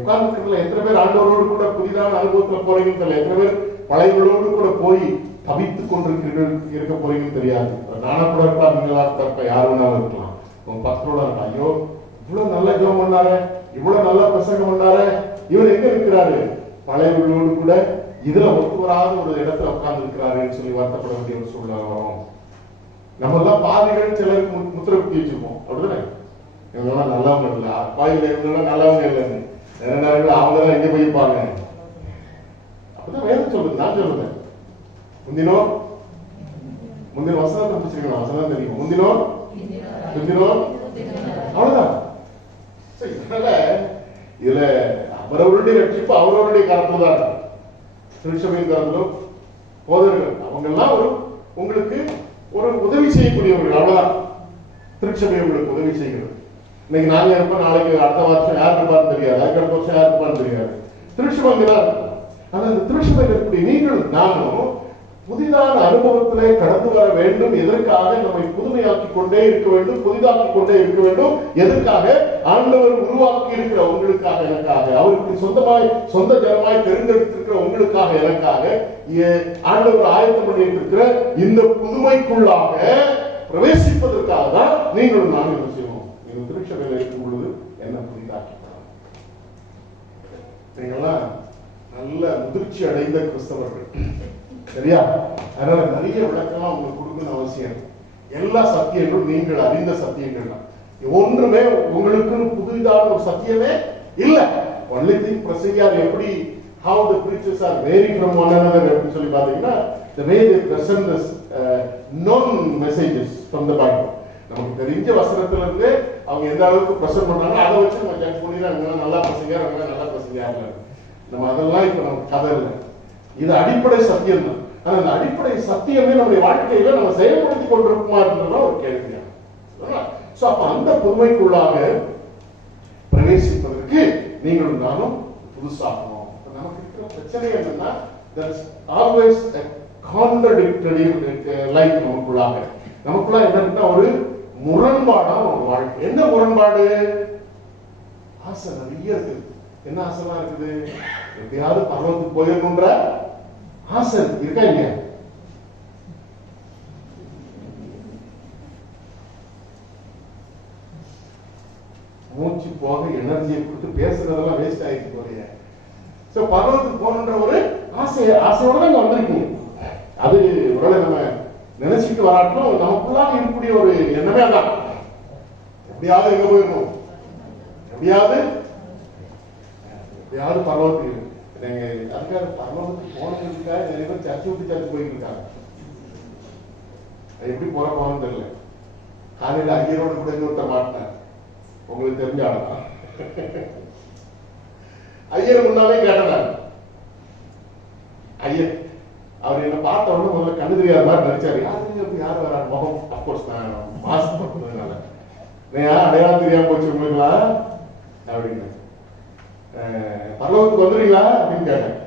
உட்கார்ந்து எத்தனை பேர் ஆண்டவரோடு கூட புதிதான அனுபவத்துல போறீங்கன்னு தெரியல. எத்தனை பேர் பழையவர்களோடு கூட போய் தவித்துக் இருக்க போறீங்கன்னு தெரியாது. நானா கூட இருப்பா, நீங்களா இருப்பா, யாரு வேணாலும் இருக்கலாம். உங்க பக்கத்தோட இருக்கா, ஐயோ இவ்வளவு நல்ல ஜெபம் பண்ணாரு, இவ்வளவு நல்ல பிரசங்கம் பண்ணாரு, இவர் எங்க இருக்கிறாரு? பழையவர்களோடு கூட இதுல ஒத்து வராத ஒரு இடத்துல உட்கார்ந்து இருக்கிறாருன்னு சொல்லி வருத்தப்பட வேண்டிய ஒரு சூழ்நிலை வரும். நம்ம எல்லாம் பாதிகள் சிலருக்கு முத்திர குத்தி வச்சிருப்போம். அப்படிதானே? இவங்க நல்லவங்க இல்ல, அப்பாயில இவங்க நல்லவங்க இல்லைன்னு நிறைய நேரங்கள் அவங்கதான் எங்க போயிருப்பாங்க. அப்பதான் வேதம் சொல்லுது, நான் சொல்லுவேன். முந்தினோ வசனத்தை பிடிச்சிருக்கணும், வசனம் தெரியும். முந்தினோ அவ்வளவுதான். இதனால இதுல அவரவருடைய ரட்சிப்பு அவரவருடைய கருத்துல தான் இருக்கு. திருச்சபையின் கருத்திலும் போதர்கள் அவங்க எல்லாம் உங்களுக்கு ஒரு உதவி செய்யக்கூடியவர்கள், அவ்வளவுதான். திருச்சபை உங்களுக்கு உதவி செய்கிறது. இன்னைக்கு நாங்க இருப்போம், நாளைக்கு அடுத்த வருஷம் யார் இருப்பான்னு தெரியாது, அதுக்கு அடுத்த வருஷம் யார் இருப்பான்னு தெரியாது. திருச்சபை தான். ஆனா இந்த திருச்சபையில் இருக்கக்கூடிய நீங்கள் நானும் புதிதான அனுபவத்திலே கடந்து வர வேண்டும். எதற்காக? நம்மை புதுமையாக்கி கொண்டே இருக்க வேண்டும், புதிதாக்கி கொண்டே இருக்க வேண்டும். எதற்காக? ஆண்டவர் உருவாக்கி இருக்கிற உங்களுக்காக, எனக்காக, அவருக்கு சொந்த ஜனமாய் தெரிந்தெடுத்திருக்கிற உங்களுக்காக, எனக்காக ஆண்டவர் ஆயத்தம் பண்ணி இருக்கிற இந்த புதுமைக்குள்ளாக பிரவேசிப்பதற்காக தான் நீங்களும் நான் என்ன செய்வோம். நீங்கள் திருச்சபையில் இருக்கும் பொழுது என்ன புதிதாக்கிக்கலாம். நீங்கள்லாம் நல்ல முதிர்ச்சி அடைந்த கிறிஸ்தவர்கள், சரியா? அதனால நிறைய விளக்கம்லாம் உங்களுக்கு கொடுக்கணும் அவசியம். எல்லா சத்தியங்களும் நீங்கள் அறிந்த சத்தியங்கள் தான். ஒன்றுமே உங்களுக்கு புதிதான ஒரு சத்தியமே இல்ல. ஒன்லி திங் பிரசங்கியார் எப்படி how the preachers are vary from one another அப்படின்னு சொல்லி பாத்தீங்கன்னா, the way they present this known messages from the Bible. நமக்கு தெரிஞ்ச வசனத்துல இருந்து அவங்க எந்த அளவுக்கு பிரசன்ட் பண்றாங்க அதை வச்சு நம்ம ஜட்ஜ் பண்ணிடுறாங்க. நல்லா பிரசங்கியார், அவங்க நல்லா பிரசங்கியார். நம்ம அதெல்லாம் இப்ப நமக்கு கதை இல்லை. இது அடிப்படை சத்தியம் தான். ஆனா அந்த அடிப்படை சத்தியமே நம்முடைய வாழ்க்கையில நம்ம செயல்படுத்தி கொண்டிருக்குமா என்றது ஒரு கேள்வியா. சோ அப்ப அந்த புதுமைக்குள்ளாக பிரவேசிப்பதற்கு நீங்களும் நானும் புதுசாகணும். நமக்கு இருக்கிற பிரச்சனை என்னன்னா, there's always a contradictory life நமக்குள்ளாக. நமக்குள்ள என்னன்னா ஒரு முரண்பாடான ஒரு வாழ்க்கை. என்ன முரண்பாடு? ஆசை நிறைய இருக்குது. என்ன ஆசைலாம் இருக்குது? எப்படியாவது பரலோகத்துக்கு போயிடணும்ன்ற ஆசை இருக்கா இல்லையா? மூச்சு போக எனர்ஜியை கொடுத்து பேசுறதெல்லாம் வேஸ்ட் ஆயிடுச்சு போறீங்க. சோ பரலோகத்துக்கு போகணுன்ற ஒரு ஆசையோட தான் வந்திருக்கீங்க. அது ஒருவேளை நம்ம நினைச்சிட்டு வராட்டும் நமக்குள்ளாக இருக்கக்கூடிய ஒரு எண்ணமே அதான். எப்படியாவது எங்க போயிடணும், எப்படியாவது பரலோகத்துக்கு. அதுக்காக பரலோகத்துக்கு போனதுக்காக நிறைய பேர் சர்ச்சை விட்டு சர்ச்சை போயிட்டு இருக்காங்க. எப்படி போறோம்னு தெரியல. காலையில ஐயரோடு கூட இன்னொருத்த மாட்டினார். உங்களுக்கு தெரிஞ்ச ஆளுதான். ஐயர் முன்னாலே கேட்டார். ஐயர் அவர் என்ன பார்த்த உடனே முதல்ல கண்ணு தெரியாத மாதிரி நினைச்சாரு. யாரு வரா முகம் அப்கோர்ஸ் நான் மாஸ்க் போட்டதுனால அடையாளம் தெரியாம போச்சு உங்களுங்களா அப்படின்னு. பரலோகத்துக்கு வந்துடுறீங்களா அப்படின்னு கேட்டேன்.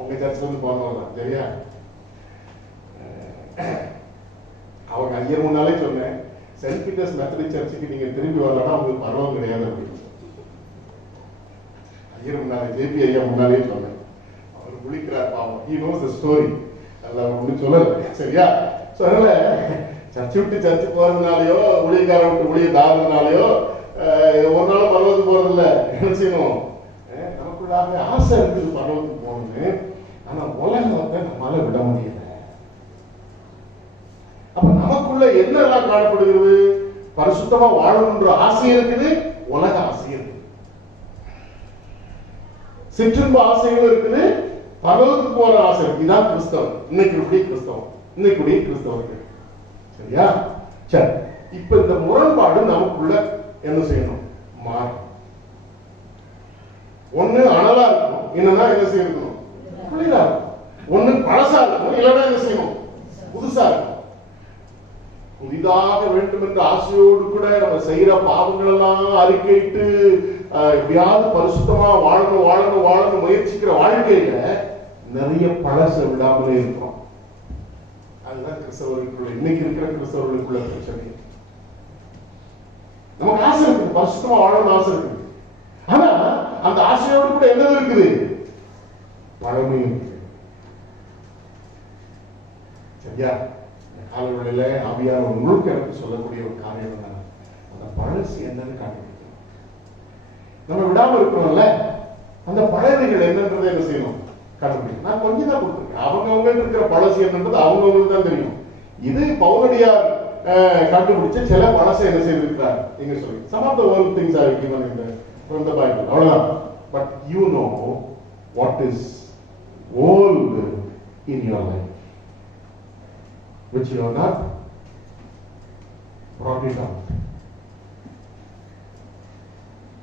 உங்க சர்ச்சுக்கு வந்து போனோம் சரியா? அவங்க ஐயர் முன்னாலே சொன்னேன், சென்ட் பீட்டர்ஸ் மெத்தடிஸ்ட் சர்ச்சுக்கு நீங்க திரும்பி வரலன்னா உங்களுக்கு பரலோகம் கிடையாது அப்படின்னு. ஐயர் முன்னாலே, ஜேபி ஐயா முன்னாலே சொன்னேன். அவர் குளிக்கிறார் பாவம். he knows the story. அதெல்லாம் ஒன்றும் சொல்லல சரியா? ஸோ அதனால சர்ச்சு விட்டு சர்ச்சு போறதுனாலயோ ஊழியக்காரன் விட்டு ஊழிய தாரதுனாலயோ ஒரு நாள் பரலோகத்துக்கு போறதில்ல. என்ன செய்யணும்? நமக்குள்ளாக ஆசை இருக்குது பரலோகத்துக்கு போகணும்னு. ஆனா உலகத்தை நம்மளால விட முடியல. அப்ப நமக்குள்ள என்னெல்லாம் காணப்படுகிறது? பரிசுத்தமா வாழணுன்ற ஆசை இருக்குது, உலக ஆசை இருக்குது, சிற்றின்ப ஆசைகளும் இருக்குது, பரலோகத்துக்கு போற ஆசை இருக்கு. இதான் கிறிஸ்தவம். இன்னைக்கு கிறிஸ்தவர்கள் சரியா? சரி, இப்ப இந்த முரண்பாடு நமக்குள்ள என்ன செய்யணும்? மாறும். ஒண்ணு அனலா இருக்கணும், இல்லைன்னா என்ன செய்யணும்? குளிரா இருக்கும். ஒண்ணு பழசா இருக்கணும், இல்லைன்னா என்ன செய்யணும்? புதுசா இருக்கும். புதிதாக வேண்டும் என்ற ஆசையோடு கூட நம்ம செய்யற பாவங்கள் எல்லாம் அறிக்கையிட்டு எப்படியாவது பரிசுத்தமா வாழணும் முயற்சிக்கிற வாழ்க்கையில நிறைய பழச விடாமலே இருக்கிறோம். அதுதான் கிறிஸ்தவர்களுக்குள்ள இன்னைக்கு இருக்கிற கிறிஸ்தவர்களுக்குள்ள பிரச்சனை. நமக்கு ஆசை இருக்குது, பரிசுத்தமா வாழணும் ஆசை இருக்குது. ஆனா அந்த ஆசையோடு கூட என்ன இருக்குது? பழமையும் இருக்குது. சரியா? காலவெளியில ஆவியான ஒரு முழுக்க எனக்கு சொல்லக்கூடிய ஒரு காரியம் தான் அந்த பழசு என்னன்னு காட்டுகிறது. நம்ம விடாம இருக்கிறோம்ல, அந்த பழமைகள் என்னன்றதை என்ன செய்யணும்? கண்டுபிடிக்கும். நான் கொஞ்சம் தான் கொடுத்துருக்கேன். அவங்க இருக்கிற பழசு என்னன்றது அவங்களுக்கு தான் தெரியும். இது பவுலடியார் கண்டுபிடிச்ச சில பழசை என்ன செய்திருக்கிறார் நீங்க சொல்லி. Some of the old things are given in the from the Bible. அவ்வளவுதான். But you know what is old in your life, which you have not brought it out.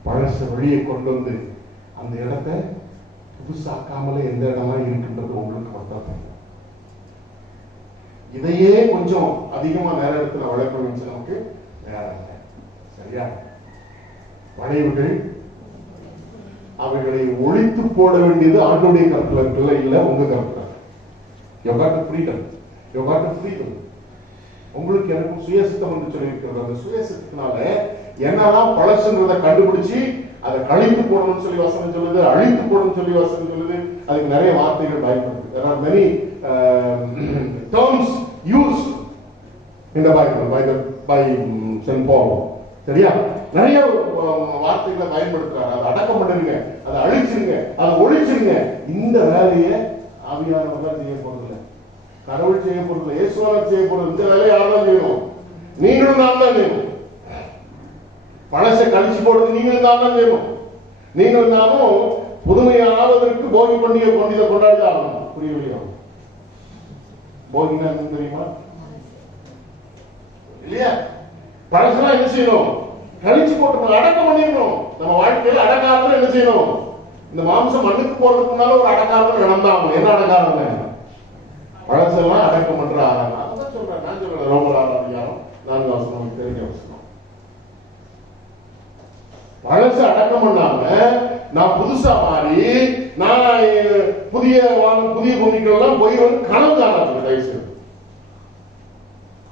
பழச வெளியே கொண்டு வந்து அந்த இடத்தை புதுசாக்காமலே எந்த இடமா இருக்கின்றது உங்களுக்கு மட்டும் தெரியும். இதையே கொஞ்சம் அதிகமா நேரம் எடுத்து நான் விளக்கம் வச்சு நமக்கு நேரம் இல்லை. சரியா? பழையவர்கள் அவைகளை ஒழித்து போட வேண்டியது ஆண்டோடைய கருத்துல இருக்குல்ல, இல்ல உங்க கருத்துல. You got the freedom. You got the freedom. உங்களுக்கு எனக்கும் சுயசித்தம் என்று சொல்லி இருக்கிறது. அந்த சுயசித்தத்தினால என்னதான் பழசுன்றதை கண்டுபிடிச்சு அதை கழித்து போடணும்னு சொல்லி வசனம் சொல்லுது, அழித்து போடணும்னு சொல்லி வசனம் சொல்லுது. அதுக்கு நிறைய வார்த்தைகள் பயன்படுது. There are many terms used in the Bible by Saint Paul. சரியா? நிறைய வார்த்தைகளை பயன்படுத்துறாரு. அதை அடக்கம் பண்ணுங்க, அதை அழிச்சிருங்க, அதை ஒழிச்சிருங்க. இந்த வேலையை ஆவியானவர் தான் செய்ய போறதில்லை, கடவுள் செய்ய போறதில்லை, இயேசுவானவர் செய்ய போறது. இந்த வேலையை யார் தான் செய்யணும்? நீங்களும் நான் தான் செய்யணும். பழசை கழிச்சு போடுறது நீங்களும் தான் தான் செய்யணும். நீங்களும் நானும் புதுமையாவதற்கு போகி பண்டிகை கொண்டாடி ஆகணும். புரியவில்லையா? போகினா என்ன தெரியுமா? இல்லையா? பழசெல்லாம் என்ன செய்யணும்? கழிச்சு போட்டு அடக்கம் பண்ணிடணும். நம்ம வாழ்க்கையில அடக்காரம் என்ன செய்யணும்? இந்த மாம்சம் மண்ணுக்கு போறதுக்கு முன்னால ஒரு அடக்காரம் நடந்தாகும். என்ன அடக்காரம்? பழசெல்லாம் அடக்கம் பண்ற ஆராதனை. அதான் சொல்றேன், நான் சொல்றேன். ரோமர் 6 4 வசனம் தெரிஞ்ச வசனம். பழச அடக்கம் பண்ணாம நான் புதுசா மாறி நான் புதிய பூமிகள் எல்லாம் போய் வந்து கனவு காணாது. தயவுசெய்து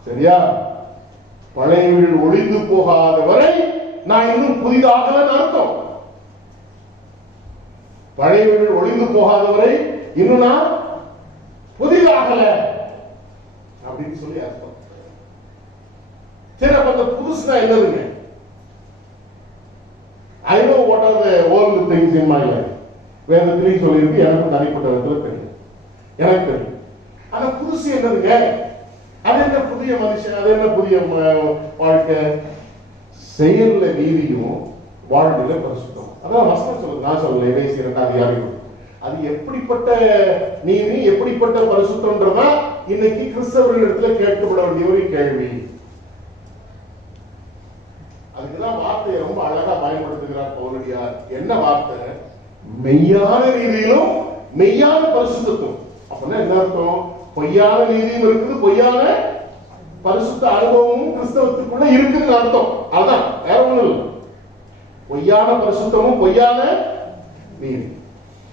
சரியா? பழையவர்கள் ஒளிந்து போகாத வரை நான் இன்னும் புதிதாகலன்னு அர்த்தம். பழையவர்கள் ஒளிந்து போகாத வரை இன்னும் நான் புதிதாகல அப்படின்னு சொல்லி அர்த்தம். சரி, அப்ப அந்த புதுசுனா என்னதுங்க? I know what are the old things in my life. வேதத்திலையும் சொல்லியிருக்கு, எனக்கு தனிப்பட்ட விதத்துல தெரியும், எனக்கு தெரியும். ஆனா புதுசு என்னதுங்க? அது என்ன புதிய மனுஷன், அது என்ன புதிய வாழ்க்கை? செயல்ல நீதியும் வாழ்வில பரிசுத்தம். அதான் வசனம் சொல்லுது, நான் சொல்லல, எபேசியர் 2 அது எப்படிப்பட்ட நீதி, எப்படிப்பட்ட பரிசுத்தம்ன்றதா இன்னைக்கு கிறிஸ்தவர்களிடத்துல கேட்கப்பட வேண்டிய ஒரு கேள்வி. அதுக்குதான் வார்த்தையை ரொம்ப அழகா பயன்படுத்துகிறார் பவுலடியார். என்ன வார்த்தை? மெய்யான நீதியிலும் மெய்யான பரிசுத்தம். அப்படின்னா என்ன அர்த்தம்? பொய்யான நீதியும் இருக்குது, பொய்யான பரிசுத்த அனுபவமும் கிறிஸ்தவத்துக்குள்ள இருக்குன்னு அர்த்தம். அதுதான், வேற ஒண்ணும் இல்லை. பொய்யான பரிசுத்தமும் பொய்யான நீதி.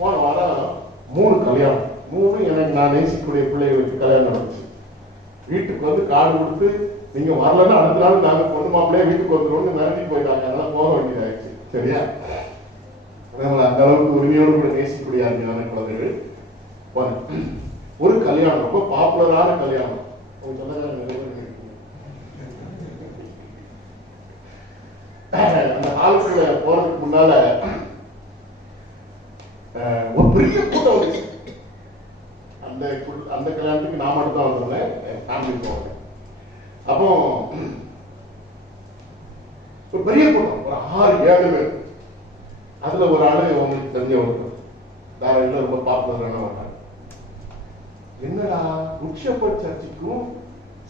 போன வாரம் 3 கல்யாணம், 3 எனக்கு நான் நேசிக்கக்கூடிய பிள்ளைகளுக்கு கல்யாணம் நடந்துச்சு. வீட்டுக்கு வந்து கார்டு கொடுத்து நீங்க வரலன்னா அடுத்த நாள் நாங்க பொண்ணு மாப்பிள்ளையா வீட்டுக்கு வந்துடுவோம்னு மிரட்டி போயிட்டாங்க. அதனால போக வேண்டியதாச்சு. சரியா? அந்த அளவுக்கு உரிமையோடு கூட நேசிக்கக்கூடிய அருமையான குழந்தைகள். ஒரு கல்யாணம், ரொம்ப பாப்புலரான கல்யாணம். அந்த ஹாலுக்குள்ள போறதுக்கு முன்னால ஒரு பெரிய கூட்டம் வந்துச்சு. அந்த கல்யாணத்துக்கு நான் மட்டும் தான் வந்தேன், ஃபேமிலி போவேன். அப்போ ஒரு பெரிய கூட்டம், ஒரு 6-7 பேர். அதுல ஒரு ஆளு உங்களுக்கு தெரிஞ்சவங்க, வேற இல்லை, ரொம்ப பாப்புலரான வர்றாங்க. என்னடா உட்சப்பட் சர்ச்சுக்கும்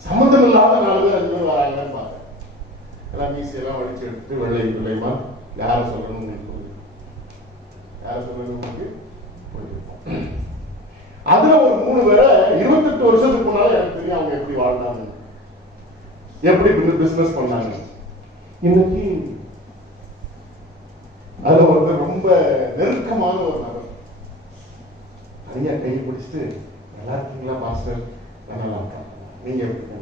சம்மந்தம் இல்லாத 4 பேர் 5 பேர் வராங்கன்னு பார்த்தேன். எல்லாம் மீசையெல்லாம் வடிச்சு எடுத்து வெள்ளை பிள்ளைமா யார சொல்லணும் உங்களுக்கு புரியும், யார சொல்லணும் உங்களுக்கு புரியும். அதுல ஒரு 3 பேரை 28 வருஷத்துக்கு முன்னால எனக்கு தெரியும் அவங்க எப்படி வாழ்ந்தாங்க, எப்படி பிசினஸ் பண்ணாங்க. இன்னைக்கு அதுல வந்து ரொம்ப நெருக்கமான ஒரு நபர் தனியா கை பிடிச்சிட்டு நல்லா இருக்கீங்களா பாஸ்டர், நல்லா இருக்கா, நீங்க எப்படி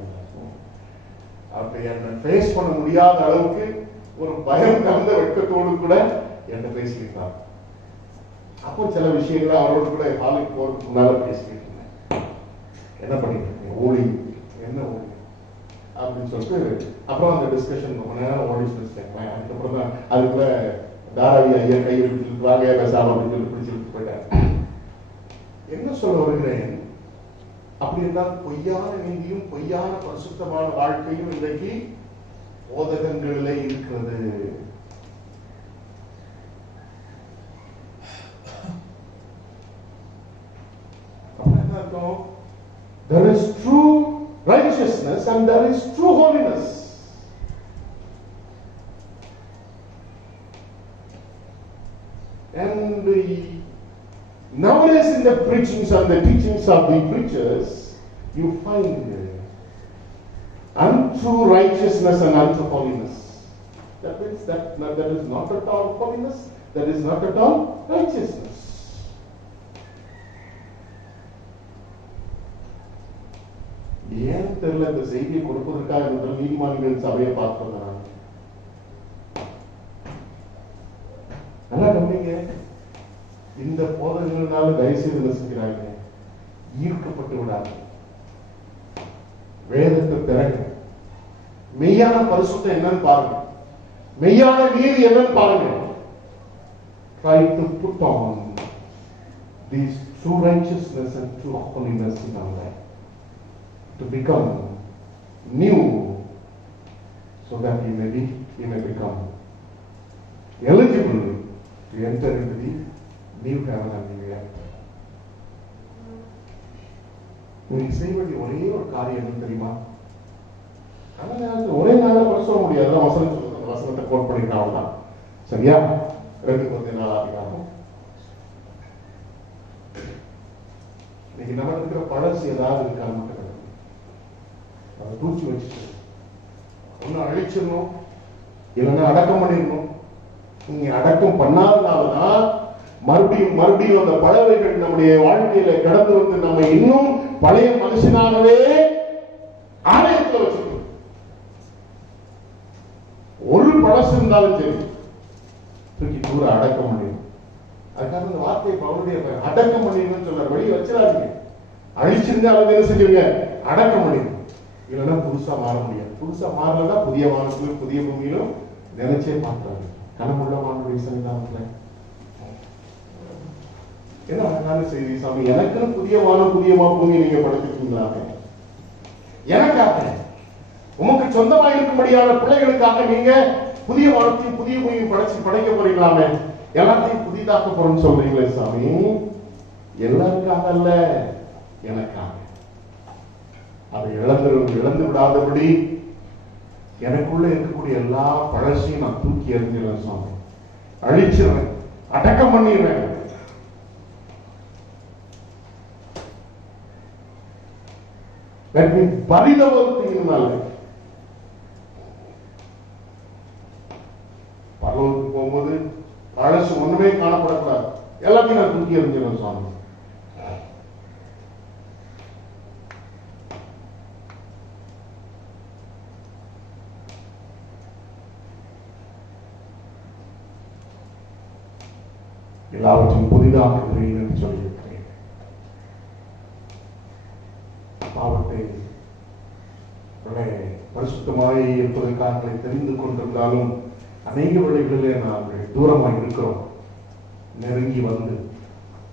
அப்படி என்ன ஃபேஸ் பண்ண முடியாத அளவுக்கு ஒரு பயம் கலந்த வெட்கத்தோடு கூட என்ன பேசியிருந்தார். அப்போ சில விஷயங்களை அவரோடு கூட ஹாலுக்கு போறதுக்கு முன்னால பேசிக்கிட்டு இருந்தேன். என்ன பண்ணிட்டு இருக்கீங்க, ஓடி என்ன ஓடி அப்படின்னு சொல்லிட்டு அப்புறம் அந்த டிஸ்கஷன் ரொம்ப நேரம் ஓடிச்சு வச்சுக்கேன். அதுக்கப்புறம் தான் அதுக்குள்ள தாராவி ஐயா கையில் பிடிச்சிருக்காங்க பேசாம அப்படின்னு சொல்லி பிடிச்சிட்டு போயிட்டார். என்ன சொல்ல வருகிறேன், அப்படி இருந்தால் பொய்யான நீதியும் பொய்யான பரிசுத்தமான வாழ்க்கையும் இன்றைக்கு போதகங்களிலே இருக்கிறது. என்ன அர்த்தம்? There is true righteousness and there is true holiness. And nowadays in the preachings and the teachings of the preachers, you find untrue righteousness and untrue holiness. That means that is not at all holiness, that is not at all righteousness. ஏன் தெரியல இந்த செய்தியை கொடுப்பதற்காக முதல் நீதிமான்கள் சபையை பார்த்து வந்தாங்க. நல்லா கவனிங்க, இந்த போதகங்களால தயவுசெய்து என்ன செஞ்சுக்கிறாங்க, ஈர்க்கப்பட்டு விடாது. வேதத்தை திறங்க, மெய்யான பரிசுத்தம் என்னன்னு பாருங்க, மெய்யான நீதி என்னன்னு பாருங்க. Try to put on these true righteousness and true holiness in our life to become new, so that we may become eligible to enter into the new heaven and new earth. நீங்க செய்ய வேண்டிய ஒரே ஒரு காரியம் என்ன தெரியுமா? ஒரே நாள படிச்ச முடியாது, வசனம் சொல்லுங்க, அந்த வசனத்தை கோட் பண்ணிக்கிட்டா அவ்வளவுதான். சரியா? 2:14 இன்னைக்கு நம்ம இருக்கிற பழசு ஏதாவது இருக்கான்னு மட்டும் அதை தூக்கி வச்சுட்டு ஒன்னு அழிச்சிடணும், இல்லைன்னா அடக்கம் பண்ணிடணும். நீங்க அடக்கம் பண்ணாதனாலதான் மறுபடியும் அந்த பழவைகள் நம்முடைய வாழ்க்கையில கடந்து வந்து நம்ம இன்னும் பழைய மனுஷனாகவே ஆலயத்தில் வச்சிருக்கோம். ஒரு பழசு இருந்தாலும் சரி தூக்கி தூர அடக்கம் பண்ணிடும். அதுக்காக இந்த வார்த்தையை பவுலுடைய அடக்கம் பண்ணிடணும்னு சொல்ற வழி வச்சிடாதீங்க. அழிச்சிருந்தா அதை என்ன செஞ்சிருங்க, அடக்கம் பண்ணிடும். இல்லைன்னா புதுசா மாற முடியாது. புதுசா மாறலன்னா புதிய வானத்திலும் புதிய பூமியிலும் நினைச்சே பார்த்தாங்க. கனமுள்ள மாணவர்கள் சன்னிதானத்துல என்ன அழகான செய்தி சாமி, எனக்குன்னு புதிய வானம் புதிய பூமியை நீங்க படைச்சிருக்கீங்களாமே, எனக்காக உமக்கு சொந்தமா இருக்கும்படியான பிள்ளைகளுக்காக நீங்க புதிய வானத்தையும் புதிய பூமியை படைக்க போறீங்களாமே, எல்லாத்தையும் புதிதாக்க போறோம்னு சொல்றீங்களே சாமி. எல்லாருக்காக அல்ல, எனக்காக. அதை இழந்து விடாதபடி எனக்குள்ள இருக்கக்கூடிய எல்லா பழசையும் நான் தூக்கி எறிஞ்சிடுறேன் சாமி, அழிச்சிடுறேன், அடக்கம் பண்ணிடுறேன். Let me bury the whole thing in my life. பரலோகத்துக்கு போகும்போது பழசு ஒண்ணுமே காணப்படக்கூடாது, எல்லாத்தையும் நான் தூக்கி எறிஞ்சிடுறேன் சாமி. எல்லாவற்றையும் புதிதாக்குகிறேன் என்று சொல்லியிருக்கிறேன். பாவத்தை பரிசுத்தமாய் இருப்பதற்காக தெரிந்து கொண்டிருந்தாலும் அநேக வேளைகளிலே நாங்கள் தூரமாக இருக்கிறோம். நெருங்கி வந்து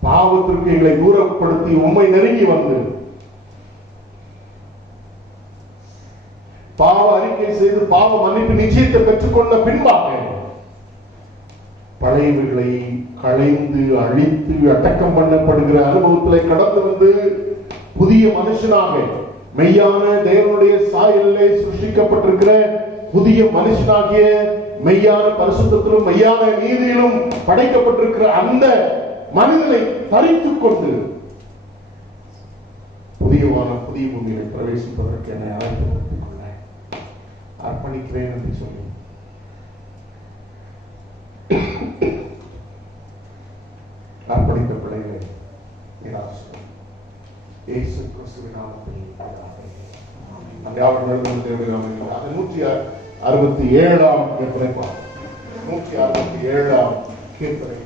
பாவத்திற்கு எங்களை தூரப்படுத்தி உண்மை நெருங்கி வந்து பாவ அறிக்கை செய்து பாவ மன்னிப்பு நிச்சயத்தை பெற்றுக்கொண்ட பின்பாக பழையவைகளை களைந்து அழித்து அடக்கம் பண்ணப்படுகிற அனுபவத்திலே கடந்து வந்து புதிய மனுஷனாக மெய்யான தேவனுடைய சாயலிலே சிருஷ்டிக்கப்பட்டிருக்கிற புதிய மனுஷனாகிய மெய்யான பரிசுத்தத்திலும் மெய்யான நீதியிலும் படைக்கப்பட்டிருக்கிற அந்த மனிதனை தரித்துக் கொண்டு புதிய பூமியை பிரவேசிப்பதற்கு என்னை அழைத்து கொள்ள அர்ப்பணிக்கிறேன் என்று சொல்லி அர்ப்பணித்த பிள்ளைகளை இயேசு கிறிஸ்துவின் நாமத்தில் 167ஆம் கீர்த்தனை 167ஆம் கீர்த்தனை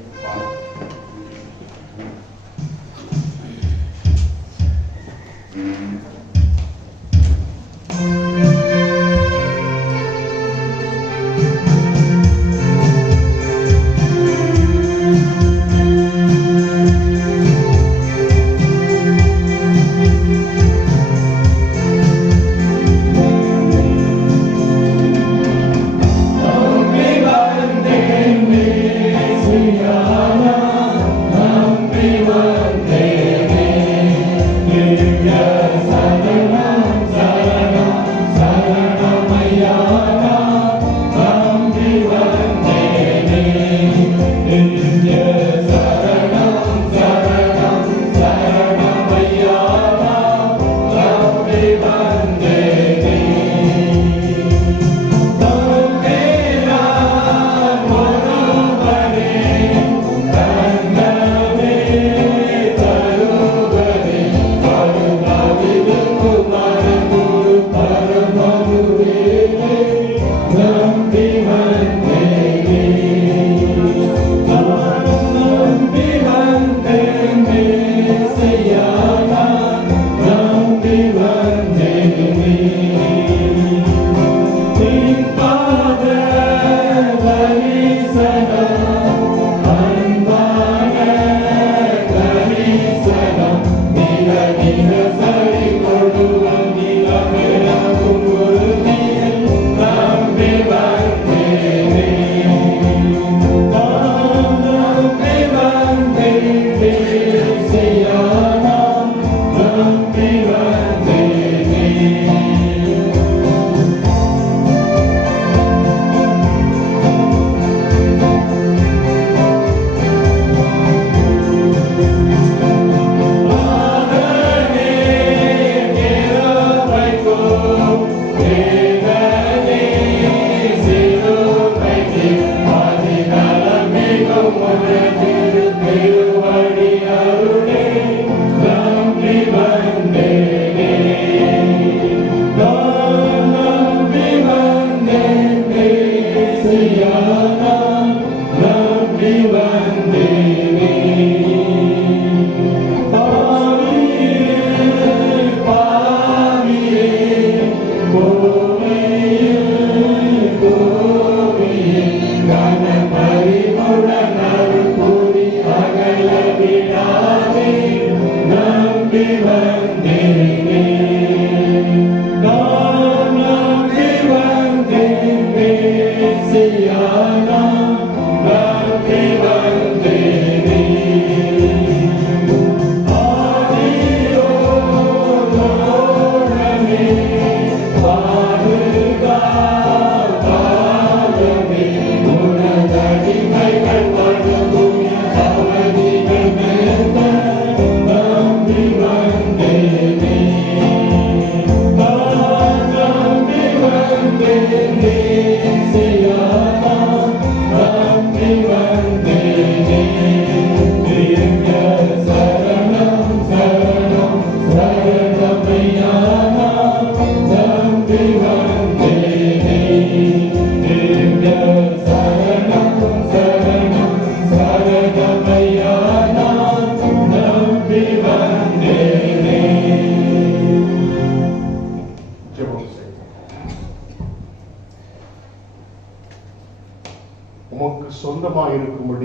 Yes,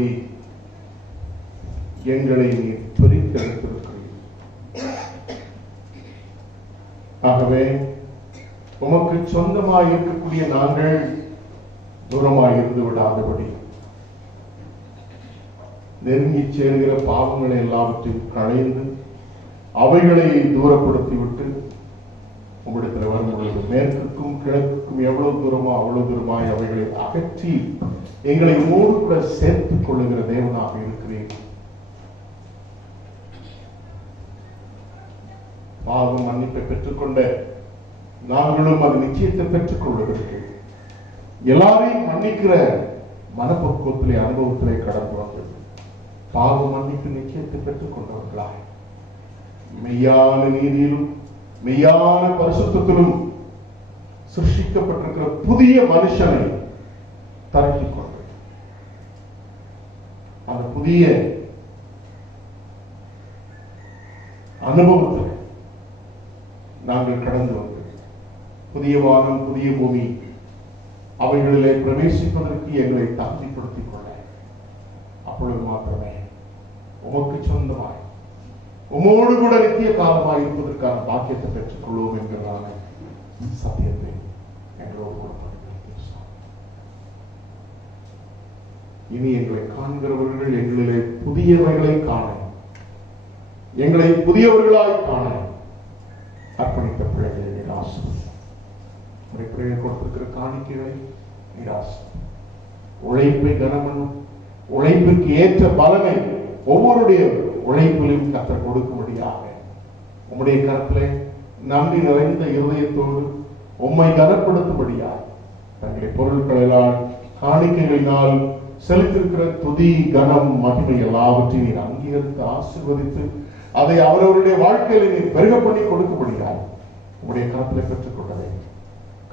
வாழும்படி எங்களை நீர் பிரித்தெடுத்திருக்கிறீர். ஆகவே உமக்கு சொந்தமாய் இருக்கக்கூடிய நாங்கள் தூரமாய் இருந்து விடாதபடி நெருங்கி சேர்கிற பாவங்களை எல்லாவற்றையும் களைந்து அவைகளை தூரப்படுத்திவிட்டு உம்மிடத்தில் வரும் பொழுது மேற்குக்கும் கிழக்குக்கும் எவ்வளவு தூரமோ அவ்வளவு தூரமாய் அவைகளை அகற்றி எங்களை உம்மோடு கூட சேர்த்துக் கொள்ளுகிற தேவனாக இருக்கிறேன். பாவம் மன்னிப்பை பெற்றுக்கொண்ட நாங்களும் அது நிச்சயத்தை பெற்றுக் கொள்வதற்கு எல்லாரையும் மன்னிக்கிற மனப்பக்குவத்திலே அனுபவத்திலே கடந்து வந்தது. பாவ மன்னிப்பு நிச்சயத்தை பெற்றுக் கொண்டவர்களாய் மெய்யான நீதியிலும் மெய்யான பரிசுத்தத்திலும் சிருஷ்டிக்கப்பட்டிருக்கிற புதிய மனுஷனை தரக்கிக் கொண்டு அந்த புதிய அனுபவத்தில் நாங்கள் கடந்து வந்து புதிய வானம் புதிய பூமி அவைகளிலே பிரவேசிப்பதற்கு எங்களை தகுதிப்படுத்திக் கொள்ள அப்பொழுது மாத்திரமே உமக்கு சொந்தமாய் உமோடு கூட நித்திய காலமாய் இருப்பதற்கான பாக்கியத்தை பெற்றுக் கொள்வோம் என்கிறதான சத்தியத்தை எங்களோடு கூட இனி எங்களை காண்கிறவர்கள் எங்களிலே புதியவைகளை காண எங்களை புதியவர்களாய் காண அர்ப்பணித்த பிள்ளைகளை நிராசம் பிள்ளைகள் கொடுத்திருக்கிற காணிக்கைகளை நிராசம் உழைப்பை கனமனும் உழைப்பிற்கு ஏற்ற பலனை ஒவ்வொருடைய உழைப்பிலும் கர்த்தர் கொடுக்கும்படியாக உம்முடைய கரத்திலே நன்றி நிறைந்த இருதயத்தோடு உம்மை கனப்படுத்தும்படியாக தங்களை பொருட்களால் காணிக்கைகளினால் செலுத்திருக்கிற துதி கனம் மகிமை எல்லாவற்றையும் நீர் அங்கீகரித்து ஆசீர்வதித்து அதை அவரவருடைய வாழ்க்கையில நீர் பெருக பண்ணி கொடுக்கும்படியாக உம்முடைய கரத்திலே பெற்றுக் கொண்டதை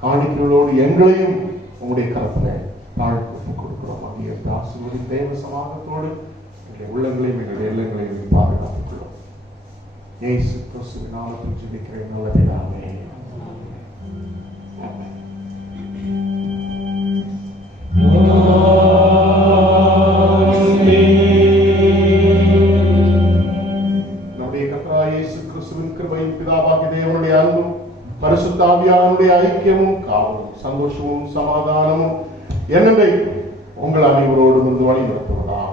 காணிக்கைகளோடு எங்களையும் உம்முடைய கரத்திலே தாழ்த்து கொடுக்கிறோம். அங்கீகரித்து ஆசீர்வதி தேவ சமாதானத்தோடு எங்களுடைய உள்ளங்களையும் எங்களுடைய எல்லங்களையும் பாதுகாத்துக் கொள்ளும். இயேசு கிறிஸ்துவின் நாமத்தில் ஜெபிக்கிறேன் நல்ல பிதாவே. நம்முடைய கர்த்தராகிய இயேசு கிறிஸ்துவின் கிருபையும் பிதாவாகிய தேவனுடைய அன்பும் பரிசுத்த ஆவியானவருடைய ஐக்கியமும் காவலும் சந்தோஷமும் சமாதானமும் என்னென்றைக்கும் உங்கள் அனைவரோடும் இருந்து வழி நடத்துவதாக.